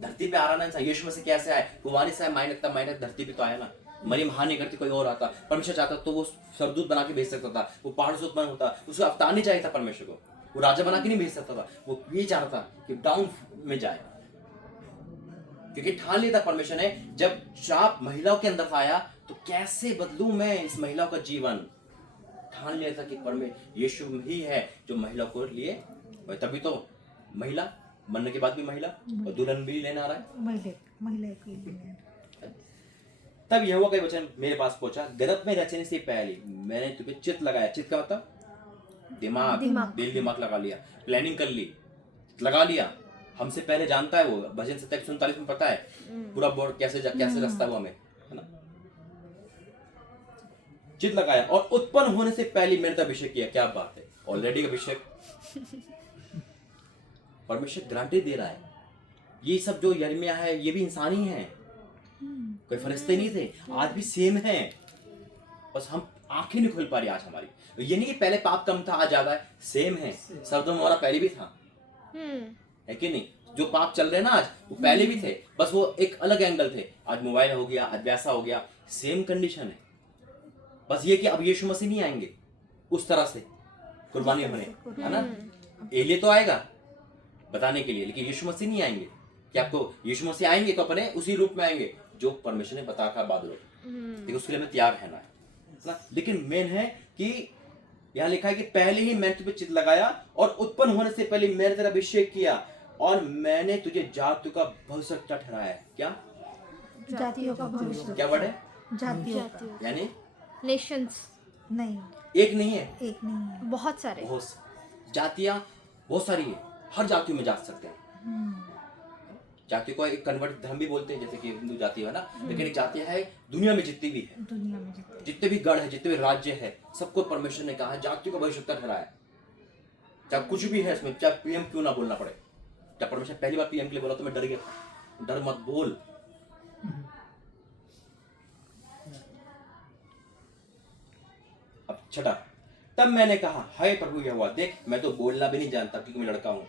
धरती पे आ रहा ना इंसान, यीशु मसीह कैसे आए, वो वाणी से मायने रखता, मायने धरती पे तो आया ना। मरियम हाँ नहीं करती, कोई और आता। परमेश्वर चाहता तो वो सरदूत बना के भेज सकता था, वो पहाड़ से उत्पन्न होता, उसको अवतार नहीं चाहिए था परमेश्वर को, वो राजा बना के नहीं भेज सकता था। वो ये चाहता था कि डाउन में जाए, क्योंकि ठान लिया था परमेश्वर ने। जब शाप महिलाओं के अंदर आया तो कैसे बदलूं मैं इस महिला का जीवन, ठान लिया था कि परमेश्वर यीशु ही है जो महिला को लिए। तभी तो महिला मरने के बाद भी महिला और दुल्हन भी लेने आ रहा है। महिला के लिए तब यहोवा का वचन मेरे पास पहुंचा। गर्भ में रचने से पहले मैंने तुझे चित्त लगाया। चित्त का मतलब दिमाग, दिमाग लगा लिया, प्लानिंग कर ली, लगा लिया। हमसे पहले जानता है वो। भजन 47 में पता है पूरा बोर्ड कैसे रास्ता हुआ हमें, है ना। चित्त लगाया और उत्पन्न होने से पहले मैंने अभिषेक किया। क्या बात है, ऑलरेडी अभिषेक परमेश्वर ग्रांटेड दे रहा है। ये सब जो यिर्मयाह है ये भी इंसान ही है, कोई फरिश्ते नहीं थे, आज भी सेम है। बस हम आंखें नहीं खोल पा रही आज हमारी। ये नहीं कि पहले पाप कम था आज ज्यादा है, सेम है। सदोम और पहले भी था, है कि नहीं। जो पाप चल रहे हैं ना आज वो पहले भी थे, बस वो एक अलग एंगल थे। आज मोबाइल हो गया, आज वैसा हो गया, सेम कंडीशन है। बस ये कि अब यीशु मसीह नहीं आएंगे उस तरह से कुर्बानी होने, है ना। एलिया तो आएगा बताने के लिए, लेकिन यीशु मसीह नहीं आएंगे। कि आपको यीशु मसीह आएंगे तो अपने उसी रूप में आएंगे जो परमेश्वर ने बताया था बादलों, लेकिन उसके लिए हमें तैयार रहना है ना। लेकिन मेन है कि यहाँ लिखा है कि पहले ही मैंने तुझे चित्त लगाया और उत्पन्न होने से पहले मैंने तेरा अभिषेक किया और मैंने तुझे जातियों का भविष्यवक्ता ठहराया है। क्या जातियों का भविष्य, क्या वर्ड है? जातियों यानी नेशंस नहीं, एक नहीं है, एक नहीं है, बहुत सारे, बहुत जातियां बहुत सारी है। हर जातियों में जा सकते हैं। जातियों को एक कन्वर्ट धर्म भी बोलते हैं, जैसे कि हिंदू जाति है ना, लेकिन एक जाति है दुनिया में जितनी भी है, दुनिया में जितने भी गढ़ है, जितने भी राज्य है, सबको परमेश्वर ने कहा जातियों का भविष्यवक्ता ठहराया। चाहे कुछ भी है इसमें, चाहे पीएम क्यों ना बोलना पड़े। जब परमेश्वर पहली बार पीएम के लिए बोला तो मैं डर गया। डर मत बोल। अब छठा, तब मैंने कहा हाय प्रभु यहोवा, देख मैं तो बोलना भी नहीं जानता क्योंकि मैं लड़का हूँ।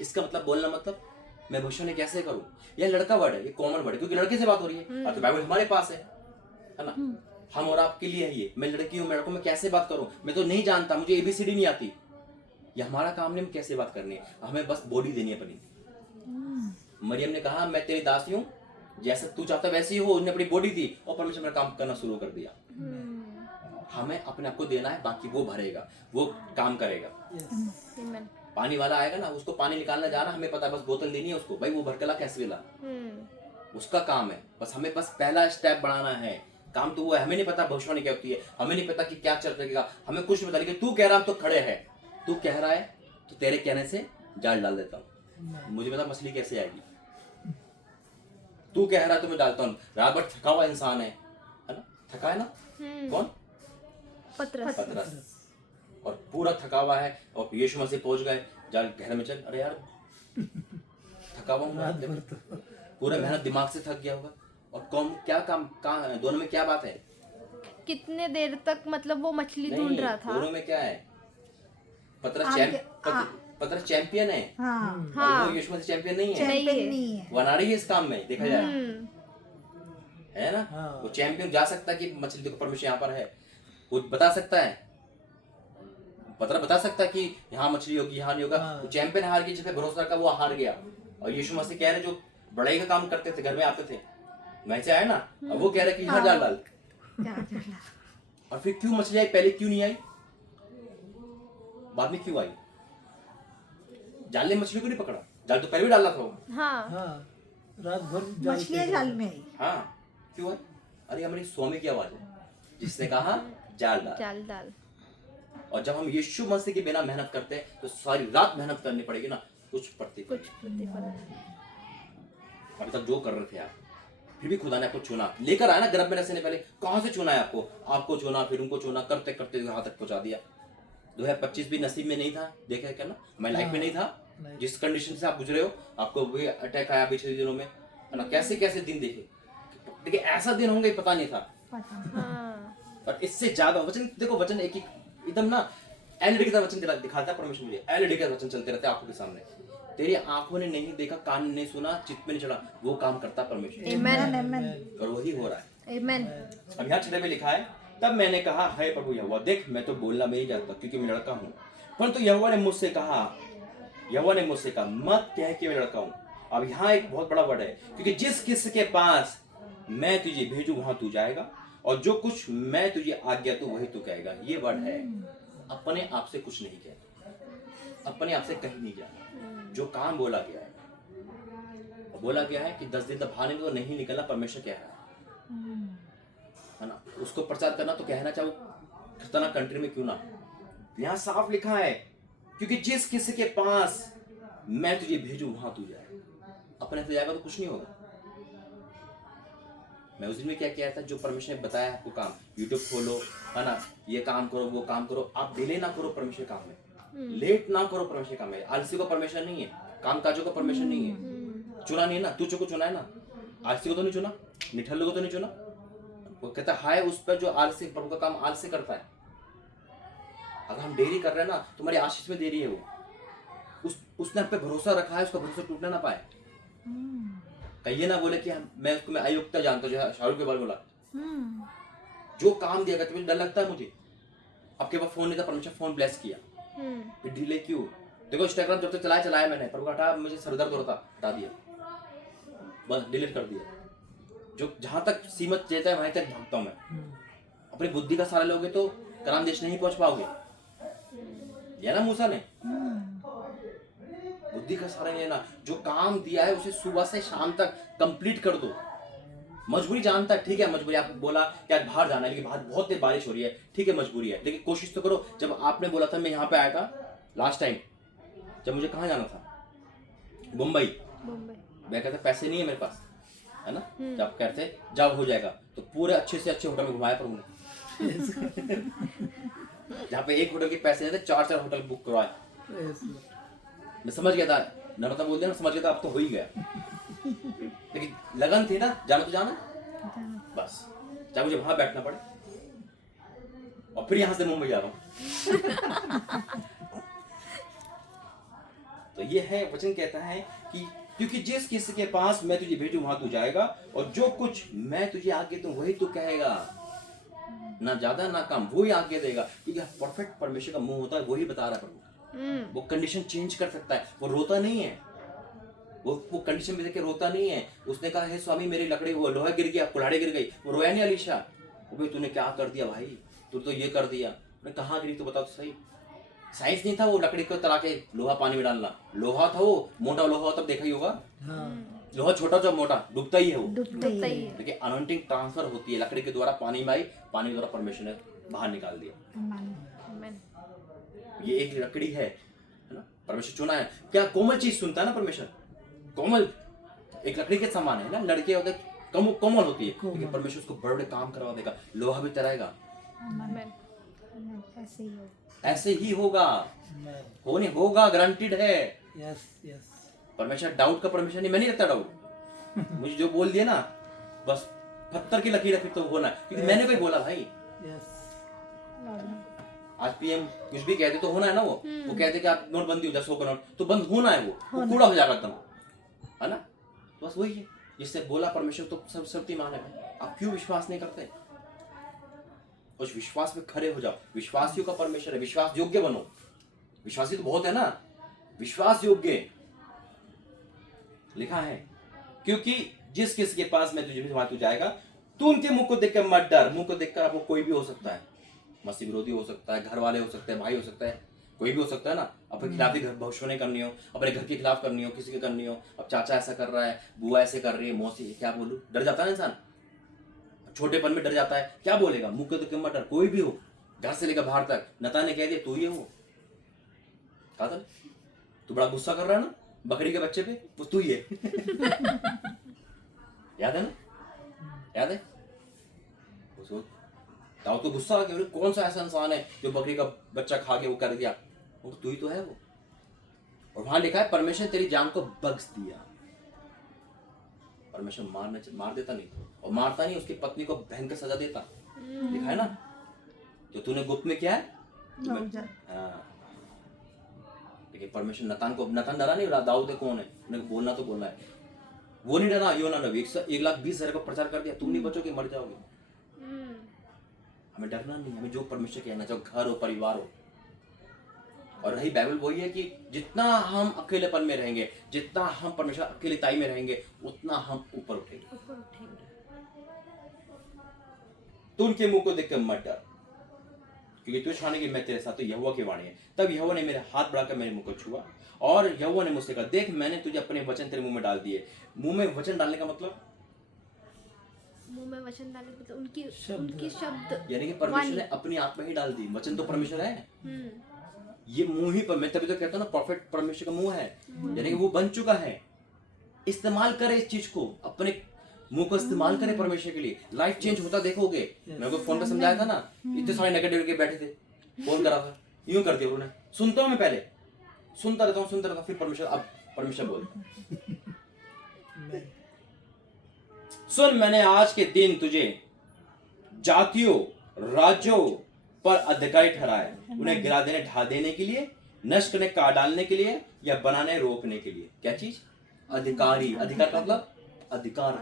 इसका मतलब बोलना मतलब मैं भविष्यवाणी कैसे करूं। यह लड़का वर्ड है, ये कॉमन वर्ड है क्योंकि लड़के से बात हो रही है। अब तो बाइबल हमारे पास है ना। हम और आपके लिए है ये। मैं लड़की हूं, मैं लड़कों में कैसे बात करूं, मैं तो नहीं जानता, मुझे एबीसीडी नहीं आती। ये हमारा काम नहीं, हम कैसे बात करनी है, हमें बस बॉडी देनी है अपनी। मरियम ने कहा मैं तेरी दासी हूँ, जैसा तू चाहता वैसे ही हो। उन्होंने अपनी बॉडी दी और परमेश्वर ने काम करना शुरू कर दिया। हमें अपने आप को देना है, बाकी वो भरेगा, वो काम करेगा। पानी वाला आएगा ना, उसको पानी निकालना जाना, हमें पता है, बस बोतल देनी है उसको, भाई वो भर के ला कैसे ला, उसका काम है। बस हमें बस पहला स्टेप बढ़ाना है। काम तो वो है, हमें नहीं पता भविष्यवाणी क्या होती है, हमें नहीं पता कि क्या चल रहेगा, हमें कुछ नहीं पता। लेकिन तू कह रहा तो खड़े है, तू कह रहा है तो तेरे कहने से जाल डाल देता हूँ। मुझे पता मछली कैसे आएगी। तू कह रहा है तो मैं डालता हूँ। रात भर थका हुआ इंसान है ना, थका है ना। कौन? पतरस। और पूरा थका हुआ है और यीशु मसीह पहुंच गए, जाल घर में चल। अरे यार थका हुआ हूं, पूरा मेहनत दिमाग से थक गया होगा। और कौन क्या काम कहाँ, दोनों में क्या बात है? कितने देर तक मतलब वो मछली ढूंढ रहा था। दोनों में क्या है? पतरस चैंपियन है। हाँ, वो यीशु मसीह चैंपियन नहीं है, नहीं है। वो अनाड़ी है इस काम में देखा जाए, है ना। वो चैंपियन जा सकता है कि मछली देखो परमेश्वर यहाँ पर है, वो बता सकता है। बता सकता कि यहाँ मछली होगी, यहाँ नहीं होगा। हाँ। वो चैंपियन हार गया, जिस पे भरोसा रखा वो हार गया। और यीशु मसीह कह रहे जो बड़ाई का काम करते थे, घर में आते थे, वैसे आए ना, अब वो कह रहे कि यहाँ जाल डाल। और फिर क्यों मछली आई, पहले क्यों नहीं आई, बाद में क्यों आई? जाल ने मछली को नहीं पकड़ा, जाल तो पहले भी डाला था वो। हाँ हाँ, रात भर जाल मछलियाँ पे जाल में आई। हाँ, क्यों आई? अरे हमारी स्वामी की आवाज है जिसने कहा जाल डाल। चाल डाल। और जब हम यीशु मसीह के बिना मेहनत करते हैं तो सारी रात मेहनत करनी पड़ेगी ना, कुछ प्रतिफल। कुछ प्रतिफल। अभी तक जो कर रहे थे आप, फिर भी खुदा ने आपको चुना, लेकर आया ना गर्भ में रहने से पहले। कहाँ से चुना है आपको? आपको चुना, फिर उनको चुना, करते करते यहाँ तक पहुंचा दिया। 2025 भी नसीब में नहीं था, देखा है क्या ना, हमारी लाइफ में नहीं था। नहीं। जिस कंडीशन से आप गुजरे हो, आपको भी अटैक आया पिछले दिनों में, है ना, कैसे कैसे दिन देखे। देखिए ऐसा दिन होंगे पता नहीं था, पता नहीं। हाँ पर इससे ज्यादा वचन, देखो वचन एक एकदम ना एलईडी की तरह वचन दिखाता है परमेश्वर मुझे। एलईडी का वचन चलते रहते हैं आंखों के सामने। तेरी आंखों ने नहीं देखा, कान ने नहीं सुना, चित्त में नहीं चढ़ा, वो काम करता परमेश्वर, आमेन आमेन। और वही हो रहा है। आमेन। अब यहाँ 6 में लिखा है, तब मैंने कहा, है प्रभु यहोवा, देख मैं तो बोलना नहीं जानता क्योंकि मैं लड़का हूँ। परंतु यहोवा ने मुझसे कहा, मत कह कि मैं लड़का हूँ। अब यहाँ एक बहुत बड़ा वर्ड है, क्योंकि जिस किसके पास मैं तुझे भेजूं वहां तू जाएगा, और जो कुछ मैं तुझे आज्ञा दूं वही तू कहेगा। ये वर्ड है, अपने आप से कुछ नहीं कहना, अपने आप से कहीं नहीं जाना। जो काम बोला गया है कि 10 दिन तक बाहर निकलो, नहीं निकलना, परमेश्वर कह रहा है ना, उसको प्रचार करना। तो कहना चाहो कितना कंट्री में क्यों ना, यहाँ साफ लिखा है, क्योंकि जिस किसी के पास मैं तुझे भेजूं वहां तू जाए। अपने से जाएगा तो कुछ नहीं होगा। मैं उस दिन में क्या किया था, जो परमेश्वर ने बताया आपको काम, यूट्यूब खोलो, है ना, ये काम करो, वो काम करो। आप डिले ना करो परमेश्वर काम में, लेट ना करो परमेश्वर काम में। आलसी को परमेश्वर नहीं है, काम काजों का परमेश्वर नहीं है। चुना नहीं है ना, तुझको को चुना है ना, आलसी को तो नहीं चुना, निठल्लू को तो नहीं चुना। वो कहता है उस पर जो आलसी, प्रभु का काम आलसी करता है। अगर हम देरी कर रहे हैं ना, तुम्हारी आशीष में देरी है। वो उसने आप पे भरोसा रखा है, उसका भरोसा टूटना ना पाए। कहिए ना बोले कि मैं अयुक्ता जानता हूँ, जो शाहरुख के बारे में बोला, जो काम दिया गया तुम्हें डर लगता है मुझे। आपके पास फोन नहीं था, परमेश्वर फोन ब्लेस किया, फिर डिले क्यों? देखो इंस्टाग्राम जब तक चलाया मैंने, पर हटा, मुझे सरदर्द हो रहा था, हटा दिया, बस डिलीट कर दिया। जो जहां तक सीमित देता है वहीं तक भागता हूं मैं। अपनी बुद्धि का सहारा लोगे तो कनान देश नहीं पहुंच पाओगे, या ना मूसा ने बुद्धि का सहारा लेना। जो काम दिया है उसे सुबह से शाम तक कंप्लीट कर दो। मजबूरी जानता है, ठीक है मजबूरी, आप बोला कि आज बाहर जाना है, लेकिन बाहर बहुत तेज बारिश हो रही है, ठीक है मजबूरी है, लेकिन कोशिश तो करो। जब आपने बोला था, मैं यहाँ पे आया था लास्ट टाइम, जब मुझे कहाँ जाना था, मुंबई, मैं कहता पैसे नहीं है मेरे पास, है ना, जब कहते जब हो जाएगा, तो पूरे अच्छे से अच्छे होटल में घुमाया पर उन्होंने जहाँ पे एक होटल के पैसे थे 4 होटल बुक करवाए। मैं समझ गया था, नर्मदा बोल दिया ना, समझ गया था अब तो हो ही गया। लेकिन लगन थी ना, जाना तो जाना, बस चाहे मुझे वहां बैठना पड़े, और फिर यहां से मुंबई जा रहा हूं। तो ये है वचन कहता है कि क्योंकि जिस किसी के पास मैं तुझे भेजूं वहां तू जाएगा, और जो कुछ मैं तुझे आज्ञा दूं वही तू कहेगा। ना ज्यादा ना कम, वही आज्ञा देगा। क्योंकि परफेक्ट परमेश्वर का मुंह होता है, वही बता रहा है प्रभु। वो कंडीशन चेंज कर सकता है, वो रोता नहीं है, वो कंडीशन में देख के रोता नहीं है। उसने कहा, हे स्वामी मेरी लकड़ी, वो लोहा गिर गया, कुल्हाड़ी गिर गई, वो रोया नहीं अलीशा, वो भाई तूने क्या कर दिया भाई, तू तो ये कर दिया। मैंने कहाँ गिरी तो बताओ तो सही। साइंस नहीं था वो लकड़ी को तला के लोहा पानी में डालना, लोहा था वो, मोटा लोहा तब देखा ही होगा, लोहा छोटा जो मोटा डूबता ही है वो, डूबता ही है। देखिए अनॉइंटिंग ट्रांसफर होती है, लकड़ी के द्वारा पानी में आई, पानी के द्वारा परमेश्वर ने बाहर निकाल दिया। आमेन। ये एक लकड़ी है ना, परमेश्वर चुना है। क्या कोमल चीज सुनता है ना परमेश्वर, कोमल एक लकड़ी के समान है ना, लड़के होते कोमल होती है, लेकिन परमेश्वर उसको बड़े बड़े काम करवा देगा, लोहा भी तराएगा। आमेन। ऐसे ही होगा, होने होगा, गारंटीड है। Yes yes. परमेश्वर डाउट का परमेश्वर नहीं, मैं नहीं रखता डाउट। मुझे जो बोल दिया ना, बस पत्थर की लकीर फिर तो होना, क्योंकि मैंने कोई बोला भाई। यस। आज पीएम कुछ भी कहते तो होना है ना, वो कहते कि आप नोटबंदी हो जाए 100 का नोट, तो बंद होना है, वो कूड़ा हो जाएगा एकदम, है ना। तो बस वही है, जिससे बोला परमेश्वर तो सब शक्तिमान है भाई। आप क्यों विश्वास नहीं करते? उस विश्वास में खड़े हो जाओ। विश्वासियों का परमेश्वर है, विश्वास योग्य बनो। विश्वासी तो बहुत है ना, विश्वास योग्य लिखा है, क्योंकि जिस किसी के पास मैं तुझे वहां तू जाएगा, तू उनके मुंह को देखकर मत डर। मुंह को देखकर आपको कोई भी हो सकता है, मसीह विरोधी हो सकता है, घर वाले हो सकते हैं, भाई हो सकता है, कोई भी हो सकता है ना। अपने खिलाफ ही भविष्यवाणी करनी हो, अपने घर के खिलाफ करनी हो, किसी की करनी हो। अब चाचा ऐसा कर रहा है, बुआ ऐसे कर रही है, मौसी, क्या बोलूं, डर जाता है इंसान, छोटेपन में डर जाता है, क्या बोलेगा, मुंह को देखकर मत डर। कोई भी हो, घर से लेकर बाहर तक। नता ने कह दिया तू ये हो, कहा था तू बड़ा गुस्सा कर रहा है ना बकरी के बच्चे पे, वो तू ही है। याद है ना, याद है उसको दाऊद को गुस्सा आ गया, कौन सा ऐसा इंसान है जो बकरी का बच्चा खा के वो कर दिया, वो तू ही तो है वो। और वहां लिखा है परमेश्वर तेरी जान को बख्श दिया। परमेश्वर मार देता नहीं, और मारता नहीं, उसकी पत्नी को भयंकर सजा देता, लिखा है ना। जो तूने गुप्त में किया है हाँ। लेकिन परमेश्वर नतान डरा नहीं, दाऊद है कौन है, उन्हें बोलना तो बोलना है, वो नहीं डरा। योना नबी 1,20,000 का प्रचार कर दिया, तुम नहीं बचोगे, मर जाओगे। हमें डरना नहीं, हमें जो परमेश्वर कहना, चाहे घर हो, परिवार हो। और रही बाइबल वही है कि जितना हम अकेलेपन में रहेंगे, जितना हम परमेश्वर अकेलेताई में रहेंगे, उतना हम ऊपर उठेंगे। तो उनके मुंह को देखकर मत डर, क्योंकि तू छाने की मैं तेरे साथ, तो यहोवा की वाणी है। तब यहोवा ने मेरे हाथ बढ़ाकर मेरे मुंह को छुआ, और यहोवा ने मुझसे कहा, देख मैंने तुझे अपने वचन तेरे मुंह में डाल दिए। मुंह में वचन डालने का मतलब, मुंह में वचन डालने मतलब उनकी शब्द, यानी कि परमेश्वर ने अपनी आत्मा ही डाल दी। वचन तो परमेश्वर है, ये मुंह ही पर, मैं तभी तो कहता हूँ ना, प्रॉफिट परमेश्वर का मुंह है, यानी कि वो बन चुका है। इस्तेमाल करे इस चीज को, अपने मुंह को इस्तेमाल करे परमेश्वर के लिए, लाइफ चेंज होता देखोगे। मेरे को फोन पे समझाया था ना, इतने सारे नेगेटिव के बैठे थे, फोन करा था, यूं करते उन्होंने, सुनता हूं मैं, पहले सुनता रहता हूं, फिर परमेश्वर, अब परमेश्वर बोल, सुन मैंने आज के दिन तुझे जातियों, राज्यों पर अधिकारी ठहराया, उन्हें गिरा देने, ढा देने के लिए, नष्ट करने, काट डालने के लिए, या बनाने, रोपने के लिए। क्या चीज? अधिकारी। अधिकार का मतलब अधिकार।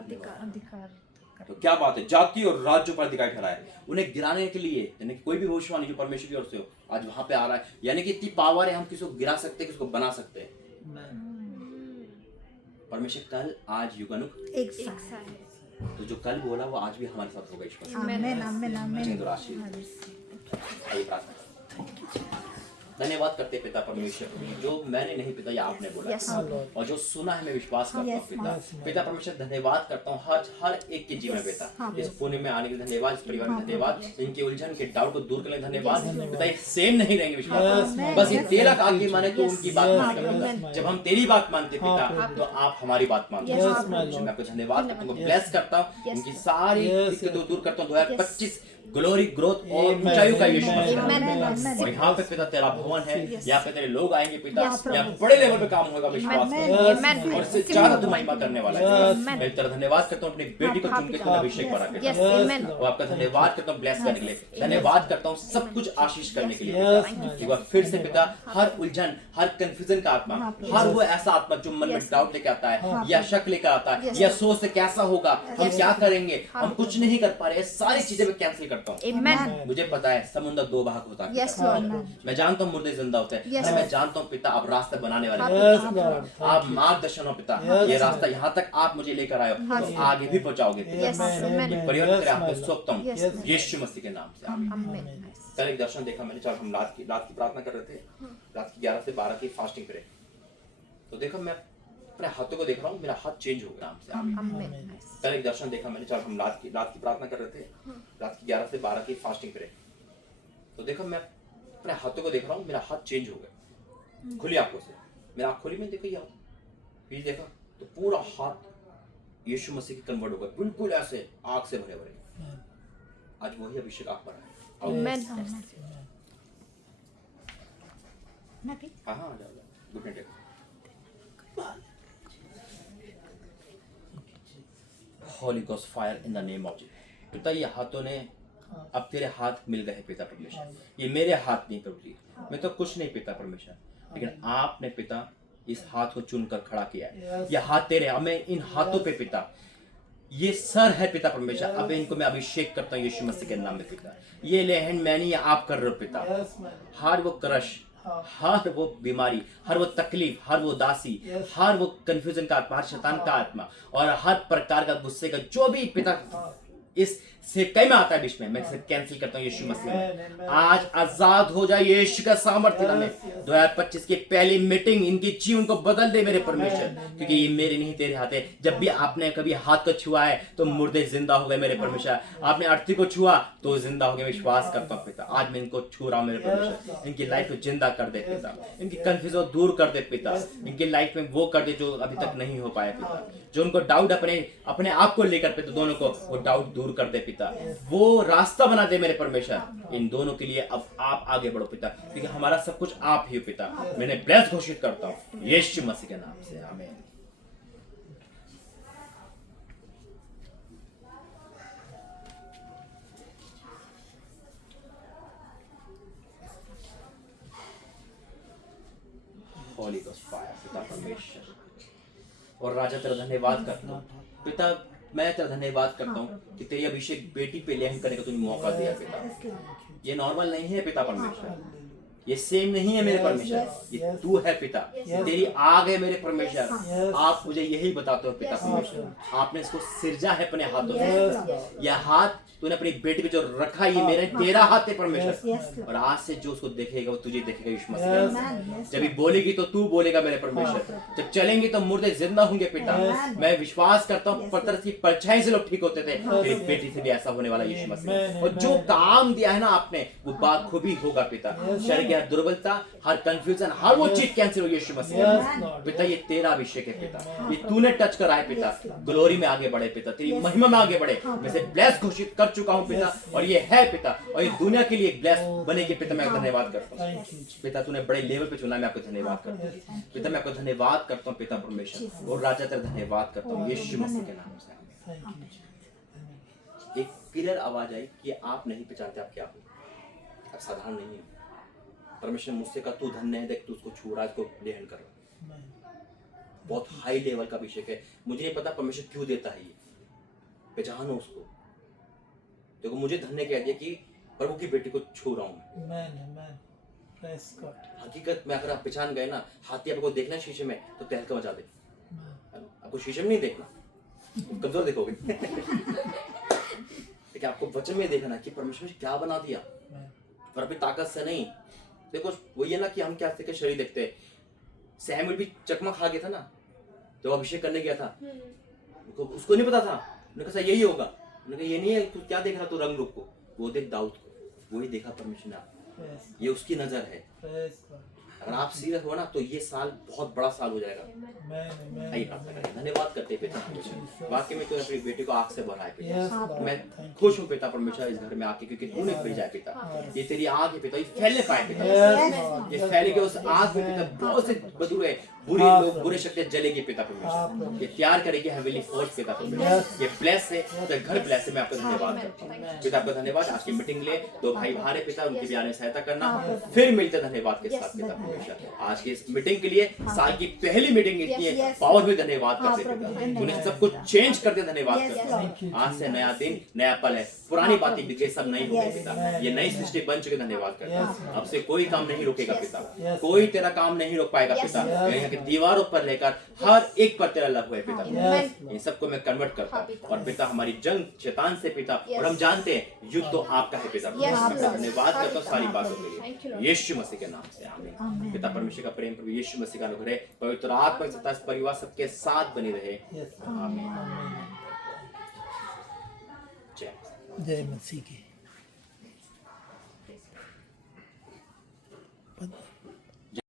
तो क्या बात है, जाति और राज्यों पर अधिकारी ठहराया, उन्हें गिराने के लिए, यानी कि कोई भी भविष्यवाणी जो परमेश्वर की ओर से हो, आज वहां पे आ रहा है। यानी कि इतनी पावर है, हम किसी को गिरा सकते हैं, किसी को बना सकते हैं। परमेश्वर कल, आज, युगानुग एक साथ है। तो जो कल बोला वो आज भी हमारे साथ होगा। ईश्वर आमीन आमीन आमीन। तो राशि आइए प्रार्थना करते। धन्यवाद करते पिता परमेश्वर, जो मैंने नहीं पिता, या आपने बोला, और जो सुना है मैं विश्वास करता हूँ पिता। पिता परमेश्वर धन्यवाद करता हूँ हर एक के जीवन में पिता, इस पुण्य में आने के लिए धन्यवाद, इस परिवार में धन्यवाद, इनके उलझन के डाउट को दूर करने के लिए धन्यवाद पिता। ये सेम नहीं रहेंगे विश्वास, बस ये तेरा आगे माने तो उनकी बात मानेगा। जब हम तेरी बात मानते पिता, तो आप हमारी बात मानते हैं। मैं आपको धन्यवाद करता हूँ, ब्लेस करता हूँ, उनकी सारी दिक्कतें दूर करता हूँ। 2025 ग्लोरी, ग्रोथ और ऊंचाइयों का यीशु मसीह। और यहाँ पे पिता तेरा भवन है, यहाँ पे तेरे लोग आएंगे पिता, यहाँ बड़े लेवल पे काम होगा विश्वास में, और इससे ज्यादा तू महिमा करने वाला है। मैं तेरा धन्यवाद करता हूँ अपनी बेटी को चुन के तूने अभिषेक करा के, और आपका धन्यवाद करता हूँ ब्लेस करने के लिए, धन्यवाद करता हूँ सब कुछ आशीष करने के लिए। फिर से पिता हर उलझन, हर कंफ्यूजन का आत्मा, हर वो ऐसा आत्मा जो मन में डाउट लेके आता है, या शक लेकर आता है, या सोच से कैसा होगा, हम क्या करेंगे, हम कुछ नहीं कर पा रहे, सारी चीजें मैं कैंसिल करता हूँ। मुझे पता है समुद्र दो भाग होता है, मैं जानता हूँ मुर्दे जिंदा होते हैं, मैं जानता हूँ पिता आप रास्ता बनाने वाले, आप मार्गदर्शन हो पिता, ये रास्ता यहाँ तक आप मुझे लेकर आए हो, तो आगे भी पहुंचाओगे पिता। परिवर्तन आपको सौंपता हूँ यीशु मसीह के नाम से, आमीन। कल एक दर्शन देखा मैंने, जब हम रात की प्रार्थना कर रहे थे, रात की 11 से 12 की फास्टिंग पे, तो देखो मैं अपने हाथों को देख रहा हूँ, मेरा हाथ चेंज हो गया नाम से, आमीन। कल एक दर्शन देखा मैंने, जब हम रात की प्रार्थना कर रहे थे, रात की 11 से 12 की फास्टिंग पे, तो देखो मैं अपने हाथों को देख रहा हूँ, मेरा हाथ चेंज हो गया, खुली आंखों से, मेरा आंख खुली, में देखो ये फिर देखा तो पूरा हाथ यीशु मसीह की कन्वर्ट हो गया, बिल्कुल ऐसे आग से भरे भरे। आज वही अभिषेक आप पर है, आमीन। हाँ good night. Holy Ghost fire in the name of Jesus। पिता ये हाथों ने अब तेरे हाथ मिल गए पिता परमेश्वर, ये मेरे हाथ नहीं प्रभु जी, मैं तो कुछ नहीं पिता परमेश्वर, लेकिन आपने पिता इस हाथ को चुनकर खड़ा किया है, ये हाथ तेरे, अब मैं इन हाथों पे पिता ये सर है पिता परमेश्वर, अब इनको मैं अभिषेक करता हूँ यीशु मसीह के नाम में पिता। ये लेहन मैंने आप कर रहे हो पिता। Yes, man. हर वो क्रश, हर वो बीमारी, हर वो तकलीफ, हर वो दासी, हर वो कंफ्यूजन का आत्मा, हर शैतान का आत्मा और हर प्रकार का गुस्से का जो भी पिता इस से कई में आता है बीच में, मैं इसे कैंसिल करता हूँ यीशु मसीह में। आज आजाद हो जाए यीशु का सामर्थ्य में। 2025 की पहली मीटिंग इनकी जीवन को बदल दे मेरे परमेश्वर, क्योंकि ये मेरे नहीं तेरे हाथ है। जब भी आपने कभी हाथ को छुआ है तो मुर्दे जिंदा हो गए मेरे परमेश्वर। आपने अर्थी को छुआ तो जिंदा हो गए। विश्वास करता हूँ पिता, आज मैं इनको छू रहा हूँ मेरे परमेश्वर। इनकी लाइफ को जिंदा कर दे पिता, इनकी कंफ्यूजन दूर कर दे पिता, इनकी लाइफ में वो कर दे जो अभी तक नहीं हो पाया पिता। जो उनको डाउट अपने आप को लेकर पिता, दोनों को वो डाउट दूर कर दे पिता, वो रास्ता बना दे मेरे परमेश्वर। इन दोनों के लिए अब आप आगे बढ़ो पिता, क्योंकि हमारा सब कुछ आप ही हो पिता। मैंने ब्लेस घोषित करता हूँ यीशु मसीह के नाम से, आमीन। Holy Ghost fire, पिता परमेश्वर और राजा तेरा धन्यवाद करता हूँ पिता। मैं तेरा धन्यवाद करता हूँ कि तेरी अभिषेक बेटी पे लेहन करने का तूने मौका दिया पिता। ये नॉर्मल नहीं है पिता परमेश्वर, ये सेम नहीं है मेरे परमेश्वर, ये तू है पिता। तेरी आग है मेरे परमेश्वर। आप मुझे यही बताते हो पिता परमेश्वर, आपने इसको सिरजा है अपने हाथों से। यह हाथ तूने अपनी बेटी पे जो रखा, ये मेरे तेरा हाथ है परमेश्वर। और आज से जो उसको देखेगा वो तुझे देखेगा यीशु मसीह। जब ये बोलेगी तो तू बोलेगा मेरे परमेश्वर। जब चलेंगे तो मुर्दे जिंदा होंगे पिता। मैं विश्वास करता हूँ पतरस की परछाई से लोग ठीक होते थे, तेरी बेटी से भी ऐसा होने वाला यीशु मसीह। और जो काम दिया है ना आपने, वो बाखूबी होगा पिता। शरीर की हर दुर्बलता, हर कंफ्यूजन, हर वो चीज कैंसिल हो यीशु मसीह। पिता ये तेरा अभिषेक है पिता, ये तूने टच कराए पिता। ग्लोरी में आगे बढ़े पिता, तेरी महिमा में आगे बढ़े। मैं से ब्लेस घोषित कर चुका हूँ पिता, और ये है पिता, और ये दुनिया के लिए एक ब्लेस बनेगी पिता। मैं आपका धन्यवाद करता हूँ पिता, तूने बड़े लेवल पे चुना। मैं आपको धन्यवाद करता हूँ पिता, मैं आपको धन्यवाद करता हूँ पिता परमेश्वर। और राजा तेरा धन्यवाद करता हूँ यीशु मसीह के नाम से। एक क्लियर आवाज आई कि आप नहीं पहचानते आप क्या हो। आप साधारण नहीं हो। परमेश्वर मुझसे कहा तू धन्य है, देख तू उसको छू रहा है, इसको ग्रहण कर रहा है। बहुत हाई लेवल का अभिषेक है। मुझे नहीं पता परमेश्वर क्यों देता है, ये पहचानो उसको। देखो मुझे धन्य कह दिया कि प्रभु की बेटी को छू रहा हूँ। हकीकत में अगर आप पहचान गए ना, हाथी आपको देखना है शीशे में तो तहलका मचा दे। आपको शीशे में नहीं देखना, कमजोर देखोगे। लेकिन आपको वचन में देखना कि परमेश्वर ने क्या बना दिया, पर अपनी ताकत से नहीं। देखो वही है ना कि हम क्या के शरीर देखते हैं। सैमुएल भी चकमा खा गया था ना जब अभिषेक करने गया था, उसको नहीं पता था। उन्होंने कहा यही होगा, उन्होंने कहा ये नहीं है, तू क्या देख रहा तू रंग रूप को, वो देख दाऊद को, वही देखा परमेश्वर ने आप। ये उसकी नजर है। अगर आप सीरियस हो ना तो ये साल बहुत बड़ा साल हो जाएगा। आइए प्रार्थना करें। धन्यवाद करते हैं पिता, वाकई में तूने अपनी बेटी को आग से भराया पिता। मैं खुश हूँ पिता परमेश्वर इस घर में आके, क्योंकि तूने भेजा है पिता। ये तेरी आग है पिता, ये फैलने पाए पिता। ये फैले के उस आग में पिता बहुत से बदबू है, बुरी लोग बुरे शक्तियां जलेगी पिता परमेश्वर। ये तैयार करेगी हेवनली फोर्स पिता परमेश्वर। ये ब्लेस है तो घर ब्लेस है। मैं आपका धन्यवाद करता हूँ पिता, आपका धन्यवाद। आज की मीटिंग ले दो भाई बाहर है पिता, उनके भी आने में सहायता करना। फिर मिलते धन्यवाद के साथ पिता परमेश्वर। आज की इस मीटिंग के लिए, साल की पहली मीटिंग इतनी है पावर भी धन्यवाद करते पिता। उन्हें सब कुछ चेंज करते धन्यवाद करता हूँ। आज से नया दिन नया पल है, पुरानी बातें बीत गई, सब नई हो गई पिता। ये नई सृष्टि बन चुके धन्यवाद करता हूँ। अब से कोई काम नहीं रुकेगा पिता, कोई तेरा काम नहीं रोक पाएगा पिता। यहाँ की दीवारों पर लेकर हर एक पर तेरा लव है पिता। इन सबको मैं कन्वर्ट करता हूँ। और पिता हमारी जंग शैतान से पिता, और हम जानते हैं युद्ध तो आपका है पिता। धन्यवाद करता हूँ सारी बातों के लिए यीशु मसीह के नाम से, आमीन। पिता परमेश्वर का प्रेम, प्रभु यीशु मसीह का अनुग्रह, पवित्र आत्मा के साथ परिवार सबके साथ बनी रहे, आमीन। जय मसीह की।